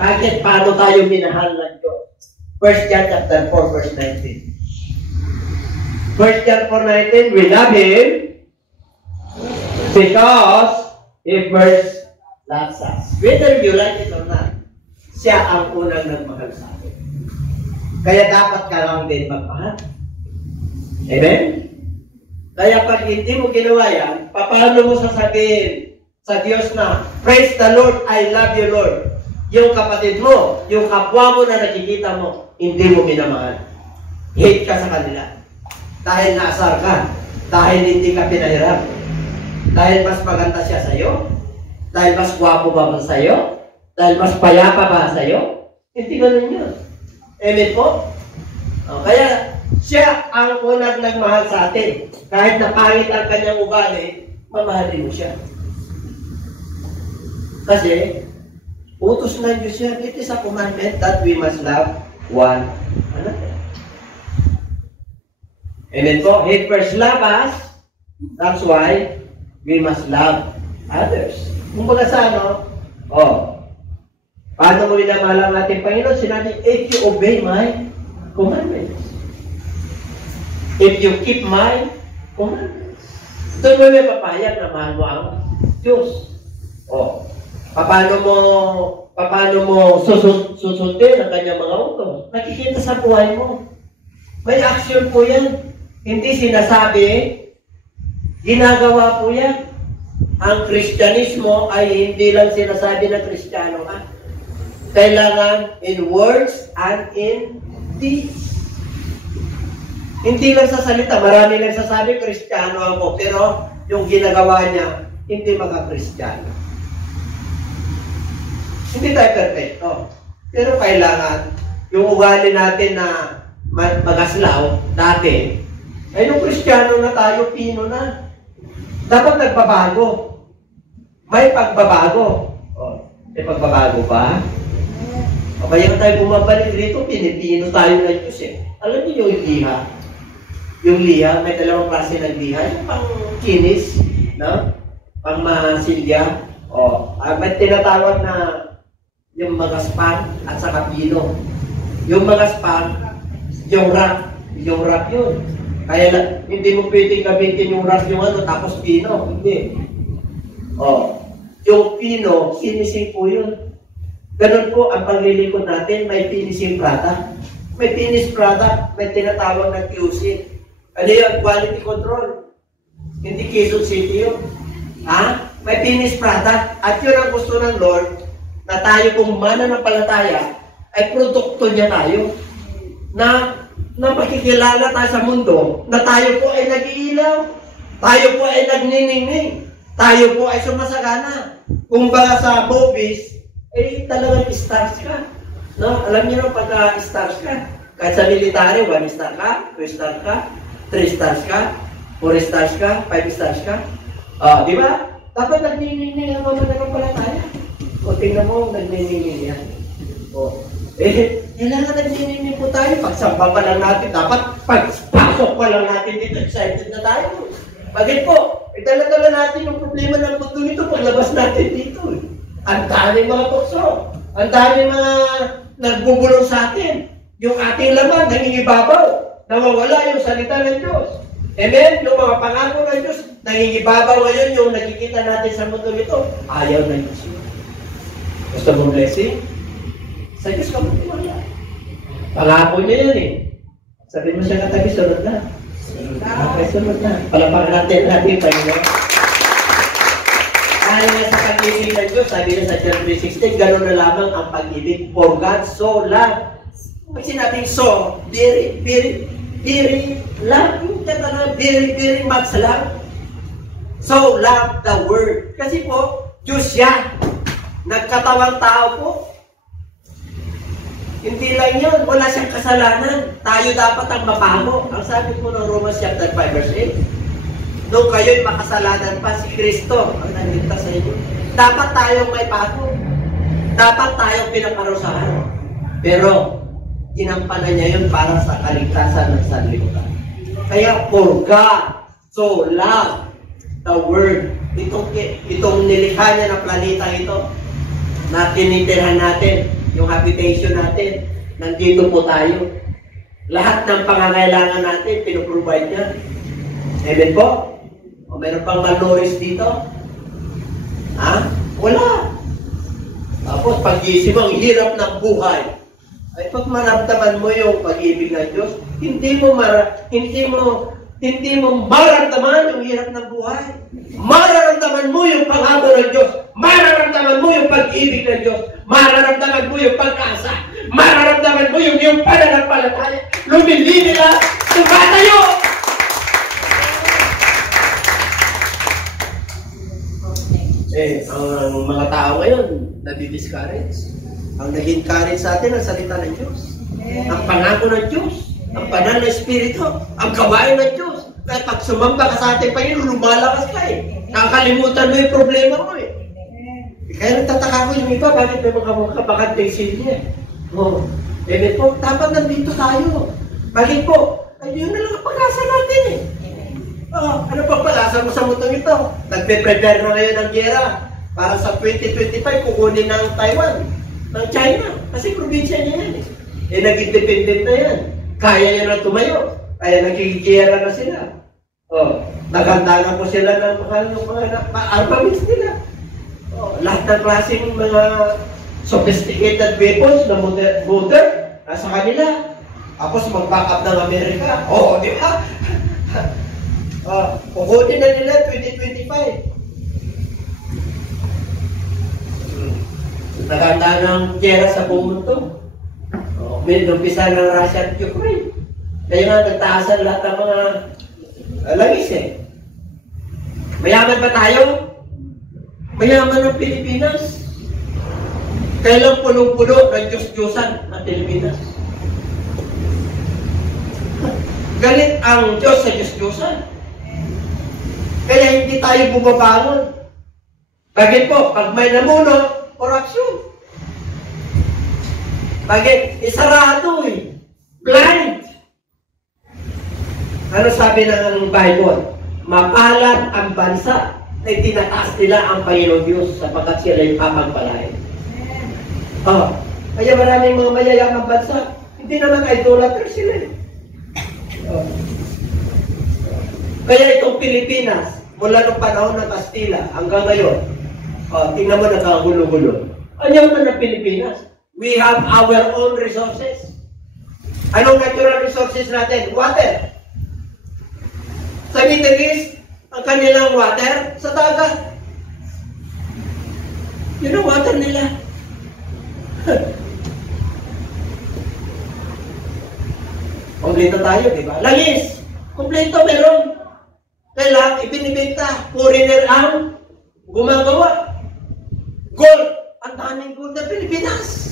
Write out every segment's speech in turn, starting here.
Bakit paano tayo minahal ng Diyos? 1 John chapter 4, verse 19. 1 John 4:19, we love Him because He first loves us. Whether you like it or not, siya ang unang nagmahal sa atin. Kaya dapat ka lang din magmahal. Amen? Kaya pag hindi mo ginawa yan, paano mo sasabihin sa Diyos na, praise the Lord, I love you, Lord. Yung kapatid mo, yung kapwa mo na nakikita mo, hindi mo minamahal. Hate ka sa kanila. Dahil naasar ka. Dahil hindi ka pinahirap. Dahil mas maganda siya sa'yo. Dahil mas gwapo ba man sa'yo. Dahil mas payapa ba sa'yo. Hindi ganun yun. Amen po? Kaya, siya ang unang nagmahal sa atin. Kahit na pangit ang kanyang ugali, mamahalin mo siya. Kasi, utos ng Diyos siya. It is a commandment that we must love one another. Amen po? He first love us. That's why we must love others. Kung baga sa ano, paano mo minamahal ang ating Panginoon? Sinabi, if you obey my commandments. If you keep my commandments. Doon mo may papayag na mahal mo ang Diyos. Paano mo susundin ang kanyang mga utos? Nakikita sa buhay mo. May action po yan. Hindi sinasabi, ginagawa po yan. Ang Kristyanismo ay hindi lang sinasabi na Kristiyano ka. Kailangan in words and in deeds. Hindi lang sa salita. Marami nagsasabi, Kristiyano ako. Pero yung ginagawa niya, hindi mga-Kristiyano. Hindi tayo perfecto. Pero kailangan, yung ugali natin na magaslaw, dati, ay nung Kristiyano na tayo, Pino na. Dapat nagbabago. May pagbabago. May pagbabago ba? O kaya tayo bumabalik dito, pinipino tayo ng Diyos eh. Alam niyo yung liha? Yung liha, may dalawang klase ng liha. Yung pang kinis, no? Pang masilya. May tinatawag na yung magaspang at saka pino. Yung magaspang, yung rap yun. Kaya hindi mo pwedeng gamitin yung rap yung ano, tapos pino. Hindi. Yung pino, finishing po yun. Ganun po ang paglilingkod natin, may finishing product. May finished product, may tinatawag na QC. Ano yun? Quality control. Hindi Quezon City yun. May finished product. At yun ang gusto ng Lord, na tayo kung mananampalataya, ay produkto niya tayo. Na makikilala tayo sa mundo, na tayo po ay nag-iilaw, tayo po ay nagniningning, tayo po ay sumasagana. Kung ba sa movies, talagang stars ka. No? Alam niyo pagka stars ka, kahit sa military, 1 star ka, 2 star ka, 3 stars ka, 4 stars ka, 5 stars ka. Di ba? Dapat nagniningning ang mga nanampalataya. Tingnan mo, nagniningning yan. Kailangan nagniningning po tayo. Pagsamba pa lang natin, dapat pagpasok pa lang natin dito, excited na tayo. Bakit po? Dala-dala natin yung problema ng mundo nito paglabas natin dito. Ang daming mga tukso. Ang daming mga nagbubulong sa atin. Yung ating laman, nangingibabaw. Nawawala yung salita ng Diyos. Amen? Yung mga pangako ng Diyos, nangingibabaw ngayon yung nakikita natin sa mundo nito. Ayaw ng Diyos yun. Gusto mong blessing? Sa Diyos ka magtiwala. Pangako niya yan eh. Sabihin mo siya katabi, sunod na. Okay, sunod na. Palapakan natin Panginoon. Dahil nga sa pag-ibig ng Diyos, sabi na sa John 3:16, gano'n na lamang ang pag-ibig. For God so loved. Pag sinabing so, very, very, very love. Yung talaga, very, very much love. So, love the Word. Kasi po, Diyos siya. Nagkatawang tao po. Hindi lang yun. Wala siyang kasalanan. Tayo dapat ang mapago. Ang sabi po ng Romans chapter 5 verse 8. Nung kayo'y makasalanan pa, si Kristo ang nagligtas sa inyo. Dapat tayong may pago. Dapat tayong pinaparusahan. Pero, ginampanan niya yun para sa kaligtasan ng sanlibutan. Kaya, for God so love the world. Itong nilikha niya ng planeta ito, na tinitirhan natin, yung habitation natin. Nandito po tayo. Lahat ng pangangailangan natin, pinoprovide niya. Amen po? O meron pang malnourished dito? Ha? Wala. Tapos pag-isip mo, ang hirap ng buhay. Ay pag maramdaman mo yung pag-ibig ng Diyos, hindi mo mararamdaman yung hirap ng buhay. Mararamdaman mo yung pangako ng Diyos. Mararamdaman mo yung pag-ibig ng Diyos. Mararamdaman mo yung pag-asa. Mararamdaman mo yung pananampalataya. Lumilini ka, tumatayo! Ang mga tao ngayon, nadi-discourage. Ang naging courage sa atin, ang salita ng Diyos. Ang pangako ng Diyos. Ang banal na Espiritu. Ang gawain ng Diyos. Kaya pag sumamba ka sa ating Panginoon, lumalakas ka eh. Nakakalimutan mo yung problema mo eh. Kaya nagtataka ko yung iba, bakit may mga kabakanting silya? Oh, po, dapat nandito tayo. Bakit po? Ay, yun na lang ang pag-asa natin eh. Ano pang pag-asa mo sa mutong ito? Nagpe-prepare na ngayon ng gera para sa 2025 kukunin ng Taiwan, ng China. Kasi probinsya niya yan eh. Nag-independent na yan. Kaya niya na tumayo. Kaya nagigera na sila. Naganda na po sila ng mga armaments nila. Lahat ng klaseng mga sophisticated weapons na modern nasa kanila. Tapos mag-back up ng Amerika. Di ba? Kukunin na nila 2025. Naganda ng gera sa buong mundo. May numpisa ng Russia at Ukraine. Kaya nga nagtaasan lahat ng mga langis eh. Mayaman ba tayo? Mayaman ng Pilipinas. Kailang punong-puno ng Diyos-Diyosan ng Pilipinas. Galit ang Diyos sa Diyos-Diyosan. Kaya hindi tayo bumabangon. Bakit po? Pag may namuno, korupsyon. Bakit? Isarado eh. Blind. Ano sabi ng Bible? Mapalad ang bansa na itinataas nila ang Panginoon Diyos sapagkat sila yung kapagpalain. Kaya maraming mga mayayamang bansa, hindi naman idolater sila. Kaya itong Pilipinas, mula nung panahon ng Kastila hanggang ngayon, tingnan mo nagkagulo-gulo. Ano naman ng Pilipinas? We have our own resources. Anong natural resources natin? Water. Sa Middle East, ang kanilang water, sa dagat. Yun ang water nila. Kompleto tayo, di ba? Langis. Kompleto meron. Kailangan ibinibenta. Foreigner ang gumagawa. Gold. Ang daming gold na Pilipinas.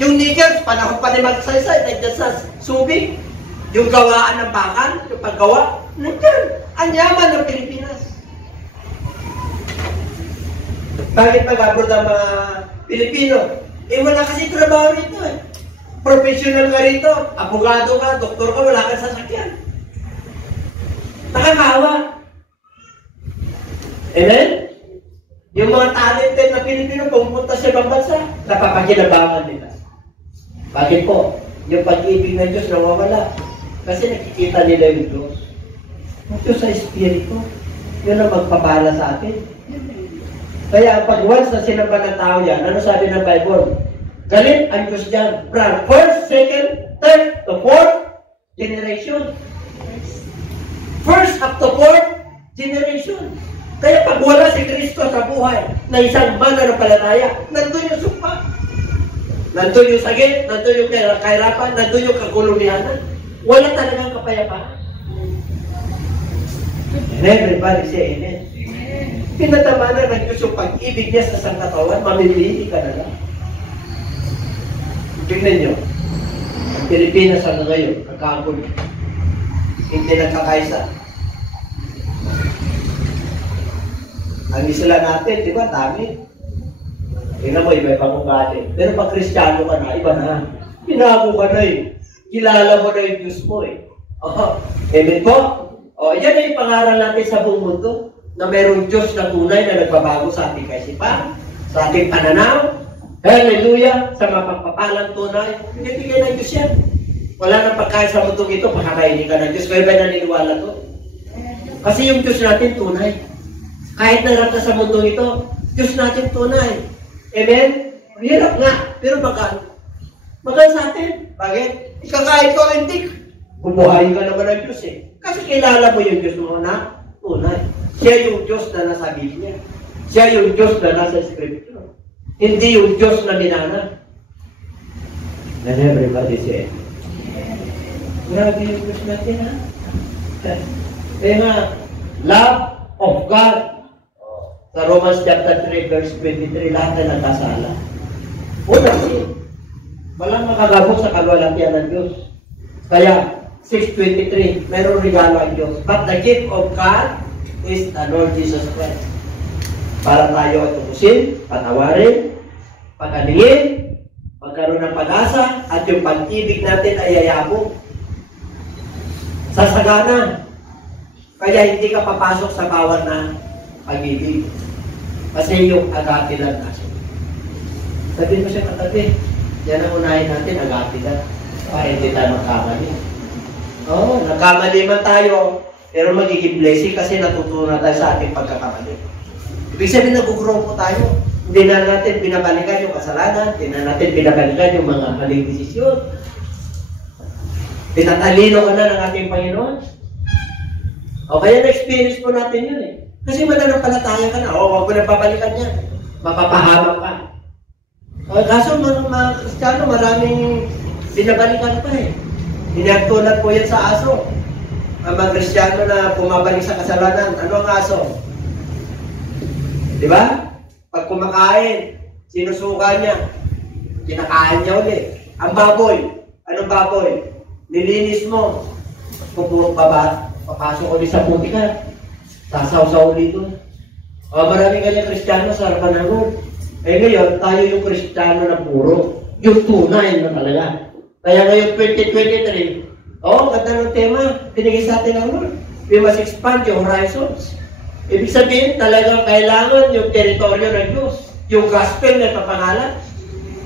Yung nickel, panahon pa rin magsaysay, nandiyan sa Subic. Yung gawaan ng bakal, yung paggawa, nandiyan. Ang yaman ng Pilipinas. Bakit mag-abroad ang mga Pilipino? Wala kasi trabaho rito eh. Professional ka rito, abogado ka, doktor ka, wala kang sasakyan. Nakakawa. Amen? Yung mga talented na Pilipino pumunta sa ibang bansa, napapakinabangan nila. Bakit po? Yung pag-ibig ng Diyos nawawala. Kasi nakikita nila yung Diyos. Yung Diyos sa Espiritu. Yun ang magpapala sa atin. Kaya pag once na sinamba ng tao yan, ano sabi ng Bible? Galit ang Diyos dyan. From first, second, third, to fourth generation. First up to fourth generation. Kaya pag wala si Kristo sa buhay na isang mananampalataya, nandun yung sumpa. Nandun yung sakit, nandun yung kahirapan, nandun yung kagulumihanan. Wala talagang kapayapaan. And everybody say amen. Pinatamanan ng Diyos yung pag-ibig niya sa sangkatawan, mamimili ka na lang. Tingnan nyo, ang Pilipinas hanggang ngayon, kakagulo. Hindi nagkakaisa. Ang isla natin, di ba, dami. Tingnan mo, iba-ibang ugali. Pero pag Kristiyano ka na, iba na. Pinago ka na eh. Kilala mo na yung Diyos mo eh. Amen po? Yan ay pangaral natin sa buong mundo na mayroong Diyos na tunay na nagbabago sa ating kaisipan, sa ating pananaw, Hallelujah! Sa mapagpapalang tunay, binibigay ng Diyos yan. Wala nang pagkain sa mundong ito, pakakainin ka ng Diyos. Kaya ba naniniwala to? Kasi yung Diyos natin tunay. Kahit narap na sa mundong ito, Diyos natin tunay. Amen? Hirap nga, pero magkano? Magkano sa atin? Bakit? Ikakain ko ang intik. Bubuhayin ka naman ng Diyos eh. Kasi kilala mo yung Diyos mo na tunay. Siya yung Diyos na nasa Biblia. Siya yung Diyos na nasa Scripture. Hindi yung Diyos na dinana. And everybody say, grabe yung Diyos natin ha. Kaya nga, love of God. Sa Romans chapter 3 verse 23, lahat na nagkasala. Una sin. Walang makagabot sa kalwalatian ng Diyos. Kaya, 6:23, mayroong regalo ang Diyos. But the gift of God is the Lord Jesus Christ. Para tayo ay tubusin, patawarin, pagkaningin, magkaroon ng pag-asa, at yung pag-ibig natin ay yayabong. Sasagana. Kaya hindi ka papasok sa bawal na pag-ibig. Kasi yung agape lang natin. Sabihin mo siya katabi, yan ang unahin natin, agape lang. Para hindi tayo magkamali. Oo, nagkamali man tayo, pero magiging blessing kasi natutunan tayo sa ating pagkakamali. Ibig sabihin, nag-grow po tayo. Hindi na natin binabalikan yung kasalanan, hindi na natin binabalikan yung mga maling desisyon. Pinatalino ka na ng ating Panginoon. O kaya na-experience po natin yun eh. Kasi mananampalataya ka na, o huwag mo na babalikan yan. Mapapahamak ka. O kaso mga Kristiyano, maraming binabalikan pa eh. Hinagtulad po yan sa aso. Ang mga Kristiyano na pumabalik sa kasalanan, ano ang aso? Di ba? Pag kumakain, sinusuka niya. Kinakain niya ulit. Ang baboy, anong baboy? Nilinis mo. Pupurok pa ba? Papasok ulit sa puti ka. Sasaw-saw ulit doon. O maraming ganyan Kristiyano sa harapan ng Lord. Eh ngayon, tayo yung Kristiyano na puro. Yung tunay na talaga. Kaya ngayon 2023, ganda ng tema, binigay sa atin ng Lord. We must expand your horizons. Ibig sabihin, talagang kailangan yung teritoryo ng Diyos. Yung gospel na papangalan.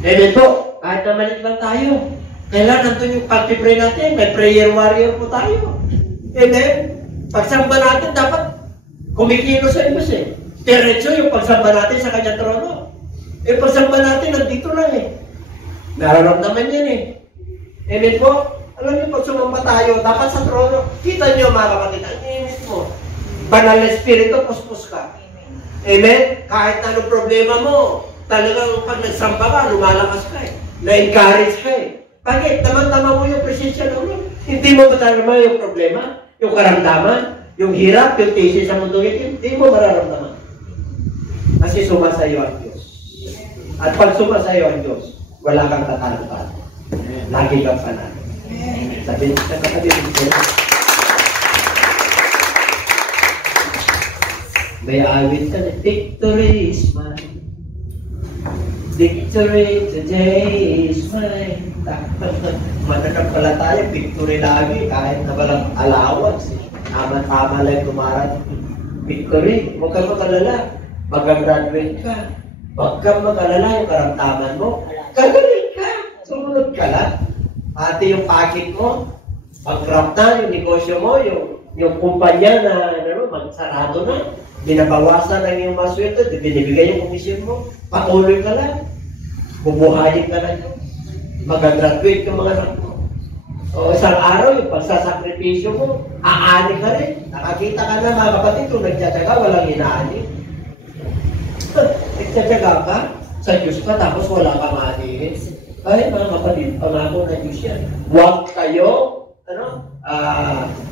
Amen po, kahit na malit lang tayo. Kailangan nandun yung pag-pray natin. May prayer warrior po tayo. Amen? Pagsamba natin, dapat kumikilo sa Diyos eh. Diretso yung pagsamba natin sa kanyang trono. Eh, pagsamba natin, nandito lang eh. Nararamdaman yan eh. Amen po? Alam niyo, pag sumamba tayo, dapat sa trono, kita niyo mga kapatid, ang inis mo. Banal na Espiritu, puspos ka. Amen? Kahit na anong problema mo, talagang pag nagsamba ka, lumalakas ka eh. Na-encourage ka eh. Bakit? Tama-tama mo yung presensya ng Lord. Hindi mo matarama yung problema, yung karamdaman, yung hirap, yung thesis sa mundo, hindi mo mararamdaman. Kasi sumasayo ang Diyos. At pag sumasayo ang Diyos, wala kang tatalutan. Lagi kang panalo. Sabihin sa katabi ko. May awit ka na, victory is mine. Victory today is mine. Mananampalataya, victory lagi, kahit na walang allowance. Tama-tama lang tumaran. Victory, huwag kang mag-alala. Mag-graduate ka. Huwag kang mag-alala yung karamdaman mo. Gagaling ka. Sumunod ka lang. Pati yung packet mo, mag-grab na yung negosyo mo, yung kumpanya na magsarado na. Binabawasan ang iyong masweldo, binibigay yung komisyon mo, patuloy ka lang, bubuhayin ka lang, mag-graduate yung mga anak mo. O isang araw, yung pagsasakripisyo mo, aani ka rin. Nakakita ka na mga kapatid, kung nagtsatsaga, walang inaani. Nagtsatsaga ka, sa Diyos ka, tapos wala ka maanihin. Ay mga kapatid, pangako na Diyos yan. Huwag kayo,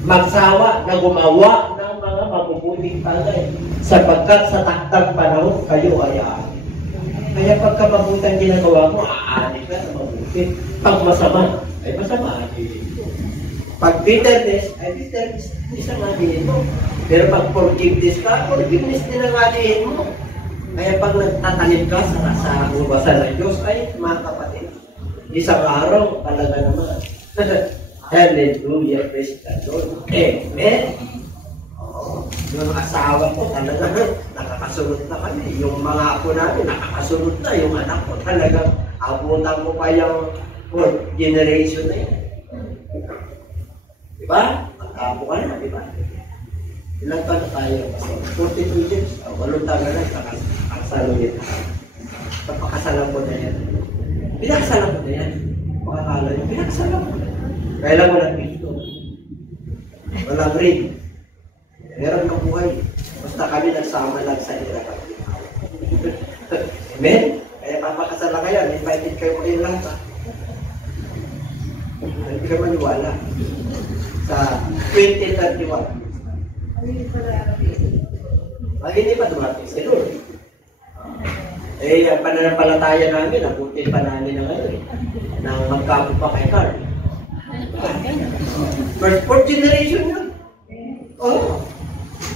magsawa na gumawa ng mga mabubuting bagay sapagkat sa takdang panahon kayo ay aani. Kaya pagka mabutang ginagawa mo, aani ka na mabuti. Pag masama, ay masama aanihin mo. Pag bitterness, ay bitterness, isang aanihin mo. Pero pag forgiveness ka, forgiveness din ang aanihin mo. Kaya pag nagtatanim ka sa ubasan ng Diyos, ay mga kapatid, isang araw talaga naman. Hallelujah, praise the Lord. Amen. Yung asawa ko talaga, nakakasunod na kami. Yung mga apo namin, nakakasunod na. Yung anak ko talaga, abutan mo pa yung fourth generation na yun. Diba? Magkapo ka na, diba? Ilang taon na tayo? 42 years. 8 taon na lang, kakasalo yun. Kapakasalan ko na yan. Pinakasalan ko na yan. Makakala nyo, pinakasalan ko na yan. Kailan walang pito. Walang ring. Meron kang buhay. Basta kami nagsama lang sa hirap. Amen? Kaya papakasala kayo. Invited kayo kayo lahat. Hindi ka maniwala. Sa 2031. Hindi pa dumating si Lord. Ang pananampalataya namin, nabutin pa namin na ngayon. Nang magkapo pa kay Carl. Fourth generation yun. Oh.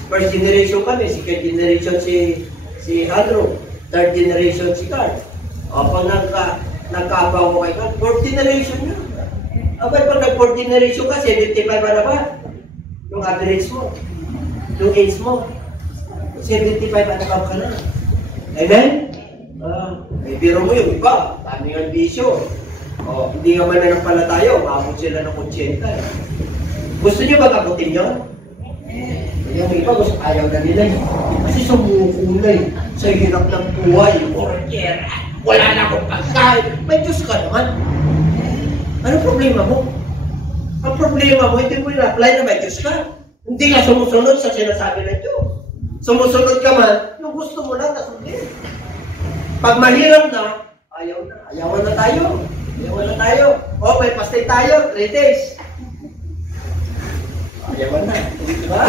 First generation kami, second generation si Andrew, third generation si Carl. O pag nagkaapaw ko kay Carl, fourth generation yun. Abay, pag nag-fourth generation ka, 75 na ba? Yung average mo, yung age mo, 75 ka na. Amen? May biro mo yung iba, dami ang bisyo. O, hindi nga man na pala tayo, maabot sila ng 80. Gusto nyo ba kabutin yun? Yung iba gusto ayaw na nila yun. Kasi sumuko na yun. Sa hirap ng buhay, order, wala na akong pagkain. May Diyos ka naman. Ano problema mo? Ang problema mo, hindi mo in-apply na may Diyos ka. Hindi ka sumusunod sa sinasabi ng Diyos. Sumusunod ka man, yung gusto mo lang nasundin. Pag mahirap na, ayaw na. Ayawan na tayo. Ayawan na tayo. O, may pastay tayo, 3 days. Ayawan na. Diba?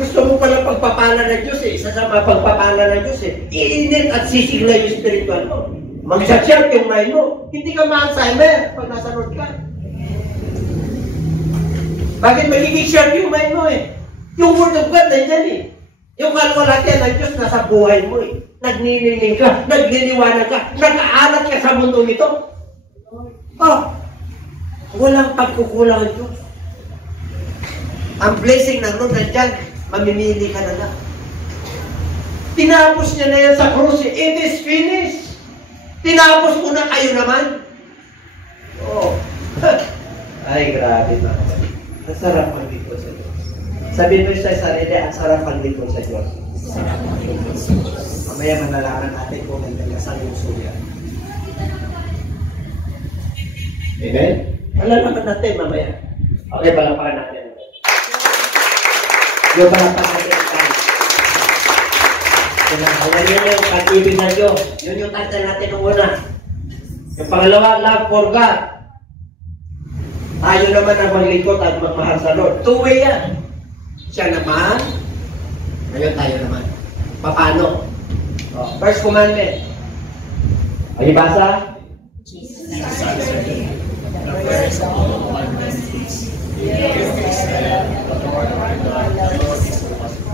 Gusto mo pala pagpapala ng Diyos eh. Isa sa mga pagpapala ng Diyos eh. Iinit at sisigla yung spiritual mo. Mag-chat yung mind mo. Hindi ka ma-Alzheimer pag nasa road ka. Bakit magiging sharp yung mind mo eh? Yung word of God nandiyan eh. Yung kalwalatian ng Diyos nasa buhay mo eh. Nagniniling ka, nagliliwanag ka, nag-aalat ka sa mundo nito. Oh, walang pagkukulang ang Diyos. Ang blessing ng Lord nandiyan, mamimili ka na lang. Tinapos niya na yan sa krus eh. It is finished. Tinapos ko na kayo naman. Oh. Ay, grabe na. Ang sarap maglingkod sa Diyos. Sabihin mo sa sarili, ang sarap maglingkod sa Diyos. Mamaya manalaman natin kung nagdagasal yung surya. Amen? Malalaman natin mamaya. Okay, palapakan natin. Yung palapakan natin. Ayan yun yung pag-ibig na Diyos. Yun yung title natin ng una. Yung pangalawa, love for God. Tayo naman ang maglingkod at magmahal sa Lord. Two-way yan. Siya naman, ngayon tayo naman. Paano? Oh, first commandment. Ay, basa?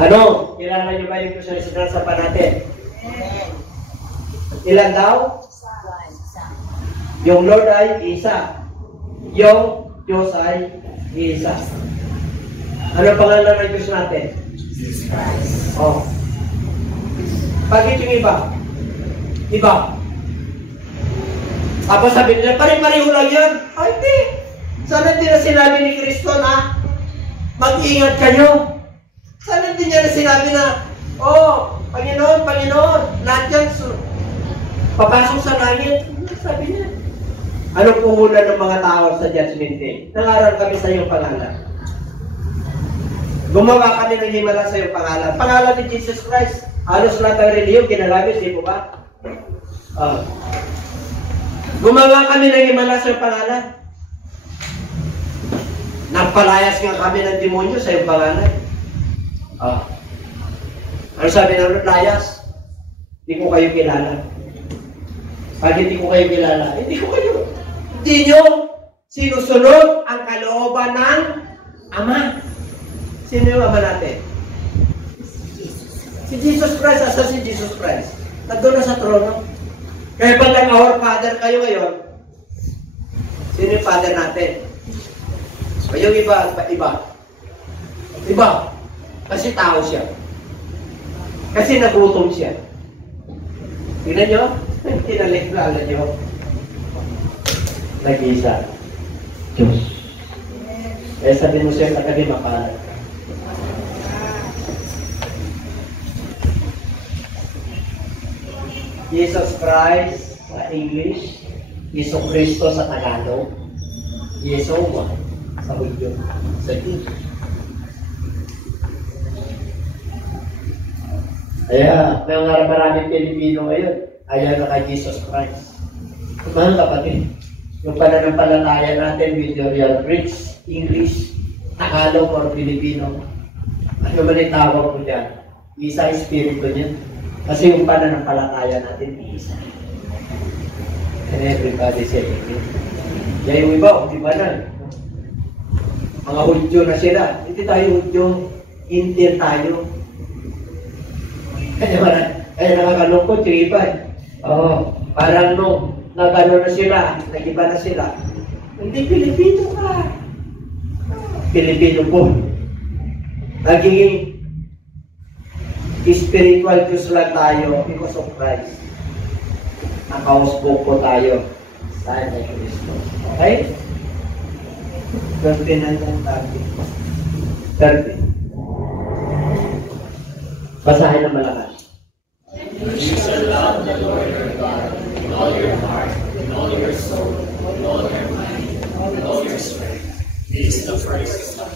Ano? Kilala niyo ba yung Diyos na isinasapa natin? Ilan daw? Yung Lord ay isa. Yung Diyos ay isa. Ano pangalan ng Diyos natin? Jesus Christ. Oh. Bakit yung iba? Iba. Tapos sabi nila, pare-pareho lang yan. Ay, hindi. Sana hindi na sinabi ni Kristo na mag-ingat kayo. Sana hindi niya na sinabi na, oh, Panginoon, Panginoon, lahat yan, papasok sa langit. Sabi niya. Anong puhunan ng mga tao sa judgment day? Nangaral kami sa iyong pangalan. Gumawa kami ng himala sa iyong pangalan. Pangalan ni Jesus Christ. Halos lahat ng reliyon ginagamit, di po ba? Gumawa kami ng himala sa iyong pangalan. Nagpalayas nga kami ng demonyo sa iyong pangalan. Ano sabi ng layas? Hindi ko kayo kilala. Pag hindi ko kayo kilala, hindi ko kayo. Hindi nyo sinusunod ang kalooban ng Ama. Sino yung Ama natin? Si Jesus Christ. Asa si Jesus Christ? Nandun na sa trono. Kaya pag nag-our Father kayo ngayon, sino yung Father natin? O yung iba, iba. Iba. Kasi tao siya. Kasi nagutom siya. Tingnan nyo, kinaliklala nyo. Nag-isa. Diyos. Eh sabi mo siya, nakalimakan. Jesus Christ sa English, Yeso Cristo sa Tagalog, Yesowa sa Hudyo, sa Diyos. Kaya, may maraming Pilipino ngayon, ayaw na kay Jesus Christ. Mga kapatid, yung pananampalataya natin with your real Greeks, English, Tagalog, or Filipino, ano man yung tawag mo dyan, isa espiritu niya. Kasi yung pananampalataya natin, isa. And everybody say amen. Kaya yung iba, di ba na? Mga Hudyo na sila. Hindi tayo Hudyo, Indian tayo. Kaya nakakalungkot yung iba. Parang nung nagano na sila, nag-iba na sila. Hindi, Pilipino ka. Pilipino po. Naging spiritual Diyos lang tayo because of Christ. Nakausbog po tayo sa Kristo. Okay? 29 and 30. Basahin na malakas. You shall love the Lord your God with all your heart, with all your soul, with all your mind, with all your strength. This is the first love.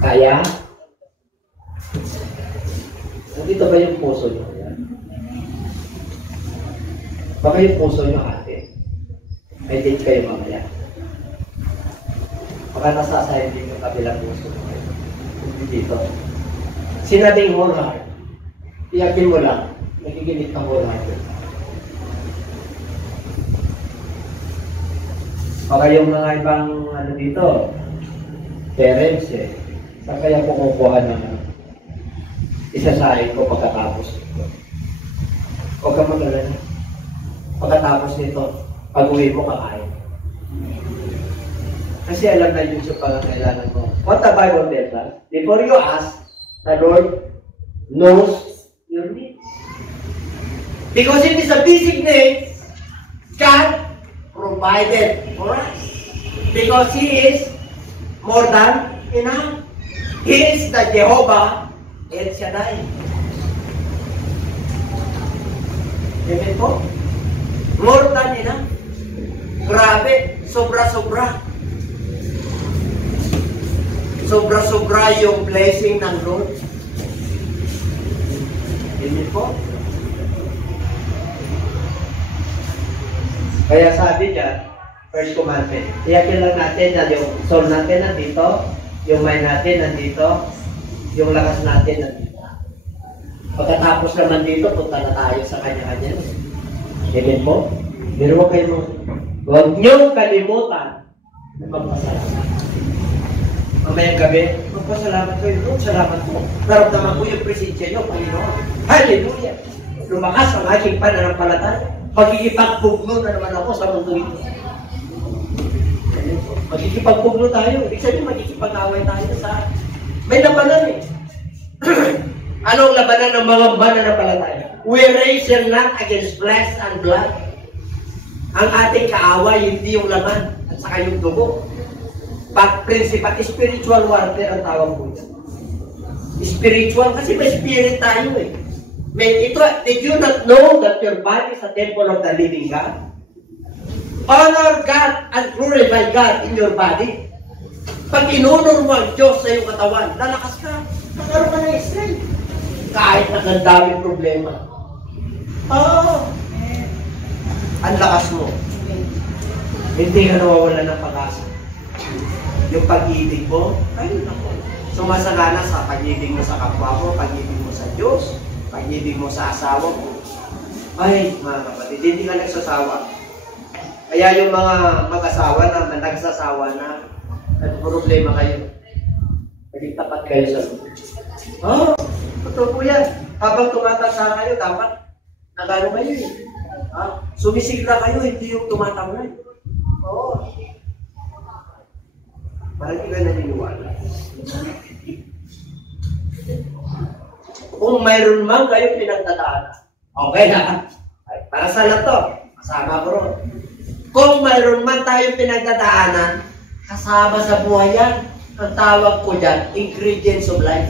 Kaya? Nandito ba yung puso nyo? Baka yung puso nyo ate. May date kayo mamaya. Baka nasasayang din yung kabilang puso nyo. Hindi dito. Sinabing whole heart. Iyakin mo lang. Nagigilit ka whole heart. Baka yung mga ibang ano dito, parents saan kaya kumukuha ng isasahin ko pagkatapos nito? Huwag kang mag-alala. Pagkatapos nito, pag-uwi mo kakain. Kasi alam na yun yung pangangailangan mo. What the Bible tells us, before you ask, the Lord knows your needs. Because it is a basic need, God provided for us. Because He is more than enough. He is the Jehovah El Shaddai. Amen po? More than enough. Grabe, sobra-sobra. Sobra-sobra yung blessing ng Lord. Amen po? Kaya sabi niya, first commandment, iyakin lang natin na yung soul natin nandito, yung mind natin nandito, yung lakas natin nandito. Pagkatapos naman dito, punta na tayo sa kanya-kanya. Amen po? Pero huwag niyong kalimutan na magpasalamat. Mamayang gabi, magpasalamat kayo. Lord, salamat po. Naramdaman ko yung presensya niyo, Panginoon. Hallelujah! Lumakas ang aking pananampalataya. Magkikipagpugno na naman ako sa mundo ito. Magkikipagpugno tayo. Ibig sabihin, magkikipag-away tayo sa... May labanan Anong labanan ng mga mananampalataya? We wrestle not against flesh and blood. Ang ating kaaway, hindi yung laman at saka yung dugo. Principal, spiritual warfare ang tawag po. Spiritual, kasi may spirit tayo did you not know that your body is a temple of the living God? Honor God and glorify God in your body. Pag inunor mo ang Diyos sa iyong katawan, lalakas ka. Nagkaroon ka ng strength. Kahit na daming problema. Ang lakas mo. Hindi ka nawawala ng pag-asa. Yung pag-ibig mo, ayun ako. Sumasagana sa pag-ibig mo sa kapwa mo, pag-ibig mo sa Diyos, pag-ibig mo sa asawa mo. Ay, mga kapatid, hindi ka nagsasawa. Kaya yung mga mag-asawa na, nagsasawa na, problema kayo. Naging tapat kayo sa Lord. Totoo po yan. Habang tumatanda kayo, dapat nagano kayo sumisigla kayo, hindi yung tumatamlay. Parang hindi ka naniniwala. Kung mayroon man kayo pinagdadaanan. Okay na? Ay, para sa lahat to, kasama ko ron. Kung mayroon man tayo pinagdadaanan, kasama sa buhay yan. Ang tawag ko dyan, ingredients of life.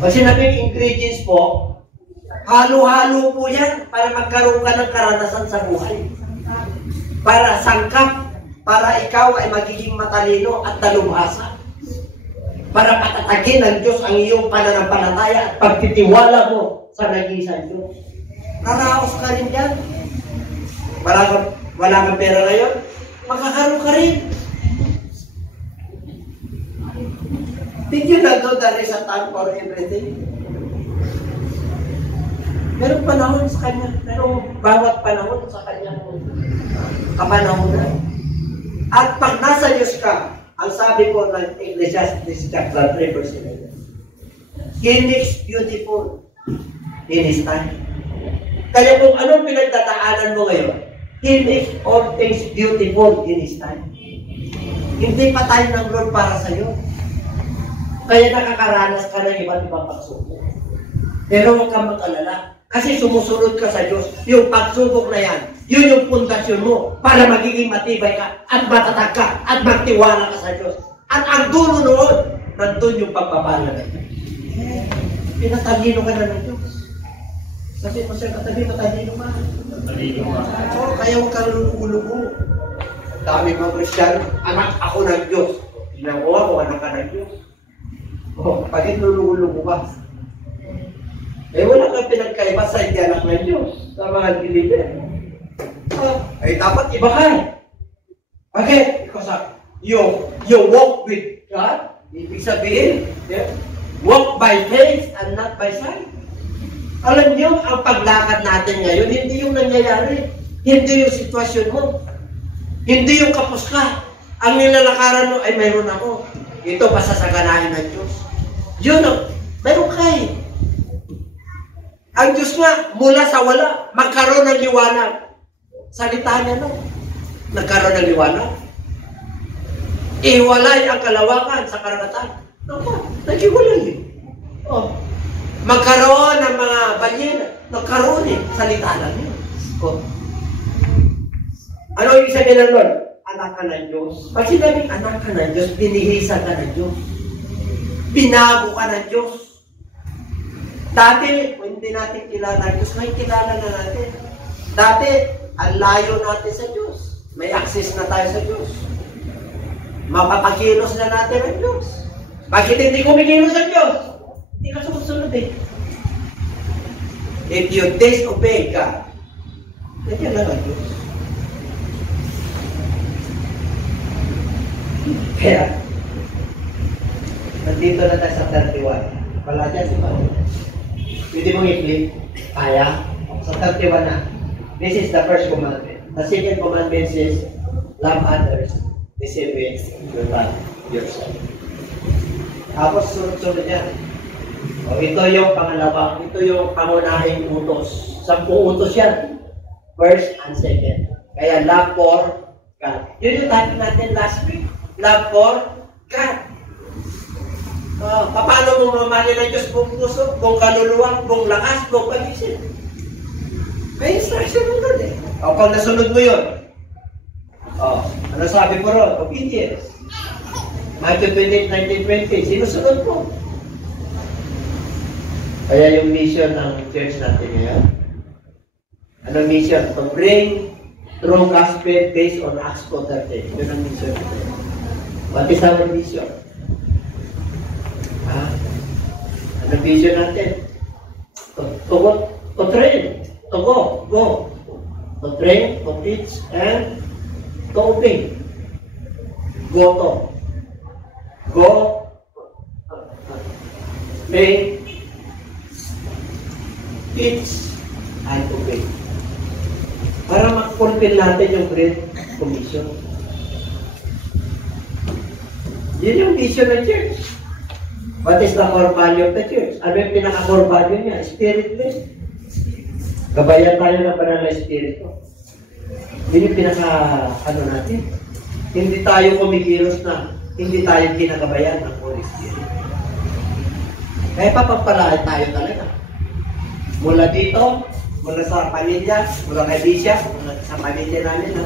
Pag sinabing ingredients po, halo-halo po yan para magkaroon ka ng karanasan sa buhay. Para sangkap, para ikaw ay magiging matalino at talubhasa. Para patatagin ng Diyos ang iyong pananampalataya at pagtitiwala mo sa nag-iisang Diyos. Naraos ka rin yan. Wala kang pera ngayon, makakaroon ka rin. Did you not know there is a time for everything? Merong panahon sa Kanya. Merong bawat panahon sa Kanya kapanahonan. At pag nasa Diyos ka, ang sabi ko ng Ecclesiastes chapter 3 verse 11, He makes beautiful in His time. Kaya kung anong pinagdadaanan mo ngayon, He makes all things beautiful in His time. Hindi pa tayo ng Lord para sa iyo. Kaya nakakaranas ka ng iba't ibang pagsubok. Pero huwag kang mag-alala. Kasi sumusunod ka sa Diyos. Yung pagsubok na yan, yun yung pundasyon mo para magiging matibay ka at matatag ka at magtiwala ka sa Diyos. At ang dulo noon, nandun yung pagpapala na ito. Pinatalino ka na ng Diyos. Kasi mo siya katabi, matalino ka. Matalino ka. Oo, kaya huwag kang lulugo. Dami mga Kristiyano, anak ako ng Diyos. Ginawa ko, anak ka ng Diyos. Oh, pagit lulugo ka. Eh, wala kang pinagkaiba sa hindi anak ng Diyos. Sa mga deliver. Eh, dapat iba ka eh. Bakit? Because you walk with God. Ibig sabihin, walk by faith and not by sight. Alam niyo, ang paglakad natin ngayon, hindi yung nangyayari. Hindi yung sitwasyon mo. Hindi yung kapos ka. Ang nilalakaran mo ay mayroon ako. Ito pasasaganahin ng Diyos. Yun, mayroon ka eh. Ang Diyos nga, mula sa wala, magkaroon ng liwanag. Salita niya, no? Nagkaroon ng liwanag. Iwalay ang kalawakan sa karagatan. Naku, nag-iwalay eh. Oh. Magkaroon ng mga balyena. Nagkaroon eh. Salita lang yun. Oh. Ano yung sabihin ng Lord? Anak ka ng Diyos. Pag sinabing anak ka ng Diyos, binihisa ka ng Diyos. Binago ka ng Diyos. Dati, hindi natin kilala ang Diyos, ngayon kilala na natin. Dati, ang layo natin sa Diyos. May access na tayo sa Diyos. Mapapakilos na natin ang Diyos. Bakit hindi kumikilos ang Diyos? Hindi ka sumusunod eh. If you disobey God, nandiyan lang ang Diyos. Kaya, nandito na tayo sa 31. Wala dyan si Paul. Pwede mong i-click. Kaya. Sa 31 na. This is the first commandment. The second commandment says, love others the same way you love yourself. Tapos sunod-sunod yan. O, ito yung pangalawa. Ito yung pangunahing utos. 10 utos yan. First and second. Kaya love for God. Yun yung topic natin last week. Love for God. Paano mo mamahalin ng Diyos buong puso, buong kaluluwa, buong lakas, buong pag-isip? May instruction mo doon eh. O kung nasunod mo yun, ano sabi ko ron? Obedience. Matthew 28:19-20, sinusunod mo. Kaya yung mission ng church natin ngayon, anong mission? To bring true gospel based on Acts 4:13. Yun ang mission natin. What is our mission? Ano vision natin? To train. To go. To train, to teach, and to obey. Go. Train, teach, and obey. Para mag-fulfill natin yung Great Commission. Yun yung vision ng church. What is the core value of the church? Ano yung pinaka-core value niya? Spirit-led. Gabayan tayo ng banal na Espiritu. Yun yung natin. Hindi tayo kumikilos na, hindi tayo kinagabayan ng Holy Spirit. Kaya papagpalaan tayo talaga. Mula dito, mula sa pamilya, mula kay Bisha, mula sa pamilya namin,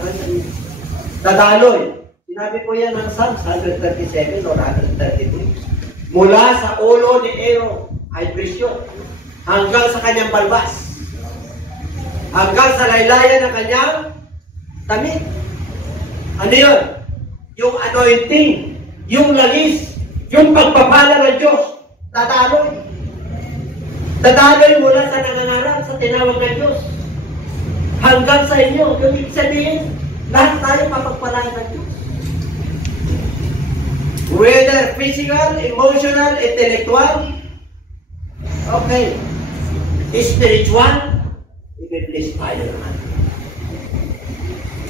dadaloy. Sinabi po yan ng Psalms 137 o 132. Mula sa ulo ni Aaron ay presyo hanggang sa kanyang balbas. Hanggang sa laylayan ng kanyang damit. Ano yun? Yung anointing, yung langis, yung pagpapala ng Diyos, dadaloy. Dadaloy mula sa nangangarap, sa tinawag ng Diyos. Hanggang sa inyo, yung ibig sabihin, lahat tayo papagpalain ng Diyos. Whether physical, emotional, intellectual, okay, spiritual, i-bless tayo naman.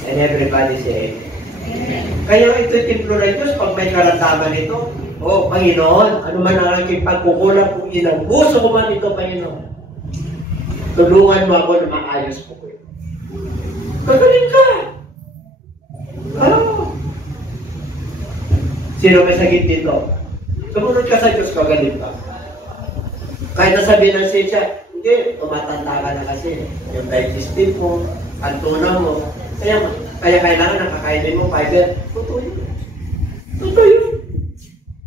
And everybody say, kaya ito'y templo ng Diyos, pag may karamdaman ito, oh, Panginoon, ano man ang aking pagkukulang kung ilang puso ko man ito, Panginoon. Tulungan mo ako na maayos ko ito. Gagaling ka! Oh. Sino may sakit dito? Sumunod ka sa Diyos, kagaling ka. Kahit nasabihin ng siya, hindi, tumatanda ka na kasi. Yung digestive mo, ang tunaw mo, kaya kailangan nakakainin mo fiber. Totoo yun. Totoo yun.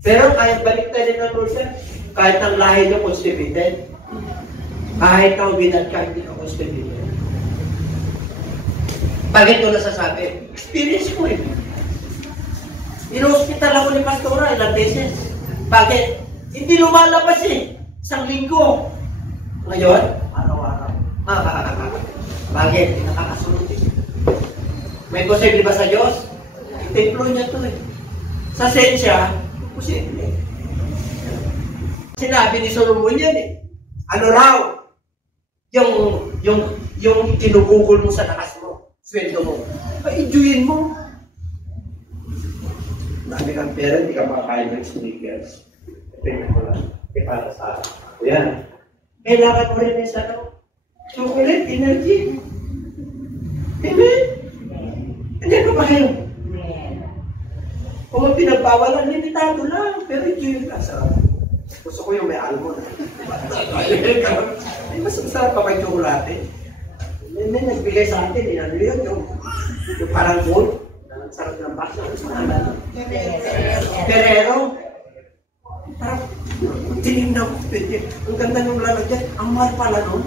Pero kahit baliktarin ng Lord siya, kahit ang lahi niyo constipated, kahit na ubinat ka, hindi ka constipated. Bakit ko nasasabi? Experience ko eh. In-hospital ako ni Pastora ilang beses. Bakit? Hindi lumalabas eh. Isang linggo. Ngayon, araw-araw. Bakit? Nakakasunod eh. May posible ba sa Diyos? Templo niya ito eh. Sa sensya, posible. Sinabi ni Solomon yan eh. Ano raw? Yung kinugugol mo sa lakas mo, sweldo mo. Enjoyin mo. Dami kang pera, hindi ka makakain ng sneakers. Tingnan ko lang. Para sa ako yan. Kailangan mo rin sa chocolate, energy. Amen? Hindi ka ba kayo? Kung pinagbawalan, limitado lang. Pero enjoy ka sa gusto ko yung may almond. Ay, mas masarap pa may chocolate. May nagbigay sa atin, ano yun, yung parang gold. Ang sarap ng baso. Ferrero. Parang tinignan ko. Ang ganda ng lalagyan. Ang mahal pala nun.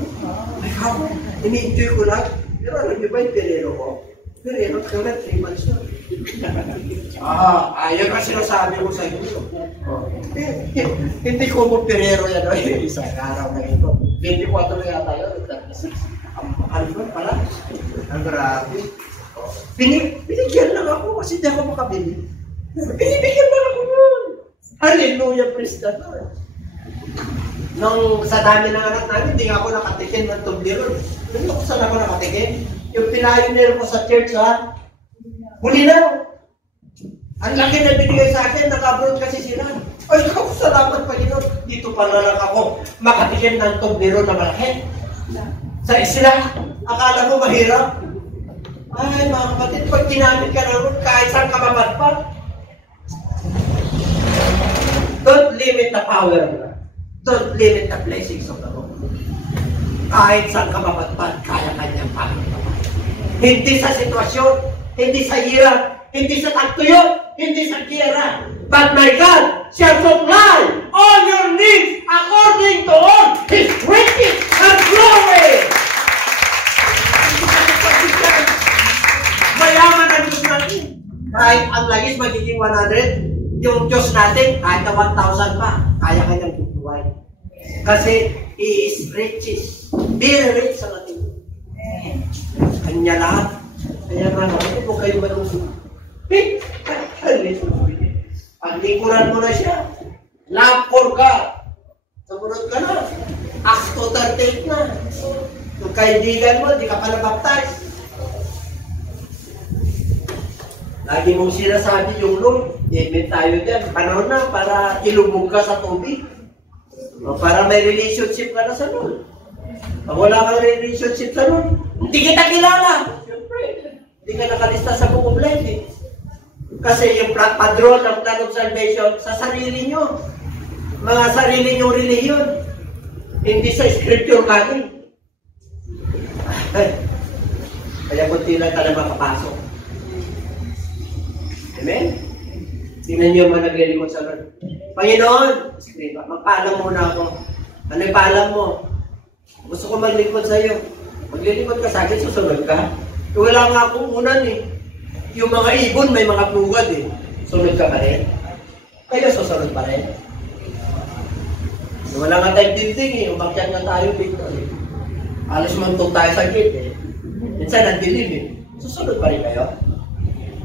Ay, kako. Ini-enjoy ko lang. Pero alam niyo ba yung Ferrero ko? Ferrero, kaya 3 months na. Ayun ang sinasabi ko sa inyo. Hindi ko mo Ferrero yan. Isang araw na ito. 24 na yata yun. 36. Ang mahal nun pala. Ang grabe. Binigyan lang ako kasi hindi ako makabili. Binibigyan lang ako nun. Hallelujah, praise the Lord. Nung sa dami ng anak namin, hindi nga ako nakatikin ng Toblerone. Hindi ako saan ako nakatikin. Yung pioneer ko sa church, ha? Huli na. Ang laki na binigay sa akin, naka-abroad kasi sila. Ay, ako salamat, Panginoon. Dito pala lang ako makatikin ng Toblerone na malaki. Sa isla, akala mo mahirap. Ay, mga kapatid, pag ginamit ka naman, kahit saan ka mapadpad. Don't limit the power of God. Don't limit the blessings of the Lord. Kahit saan ka mapadpad, kaya kanyang panginoon. Hindi sa sitwasyon, hindi sa hirap, hindi sa tagtuyot, hindi sa kira. But my God shall supply all your needs according to all His riches and glory. Mayaman ang Diyos natin. Kahit ang langis magiging 100, yung Diyos natin, kahit na 1,000 pa, kaya kanyang bubuhay. Kasi He is riches. Very rich sa natin. Kanya lahat. Kaya nga, huwag kayo malungkot. Paglikuran mo na siya. Love for God. Sumunod ka na. Acts 2:38 na. Yung kaibigan mo, di ka pa nabaptize. Lagi mong sinasabi yung Lord, i-event tayo dyan. Panahon na para ilubog ka sa tubig. O para may relationship ka na sa Lord. Pag wala kang relationship sa Lord, hindi kita kilala. Siyempre, hindi ka nakalista sa Book of Life eh. Kasi yung padron ng plan of salvation sa sarili nyo. mga sarili niyong relihiyon. Hindi sa scripture natin. Kaya kunti lang talaga makapasok. Amen? Tingnan niyo man naglilingkod sa Lord. Panginoon, magpaalam muna ako. Ano yung paalam mo? Gusto ko maglingkod sa iyo. Maglilingkod ka sa akin, susunod ka. Wala nga akong unan eh. Yung mga ibon, may mga plugad eh. Sunod ka pa rin. Kaya susunod pa rin. Wala nga tayong dinding eh. Umakyat nga tayo dito eh. Alas mantog tayo sa gate eh. Minsan nandilim eh. Susunod pa rin kayo?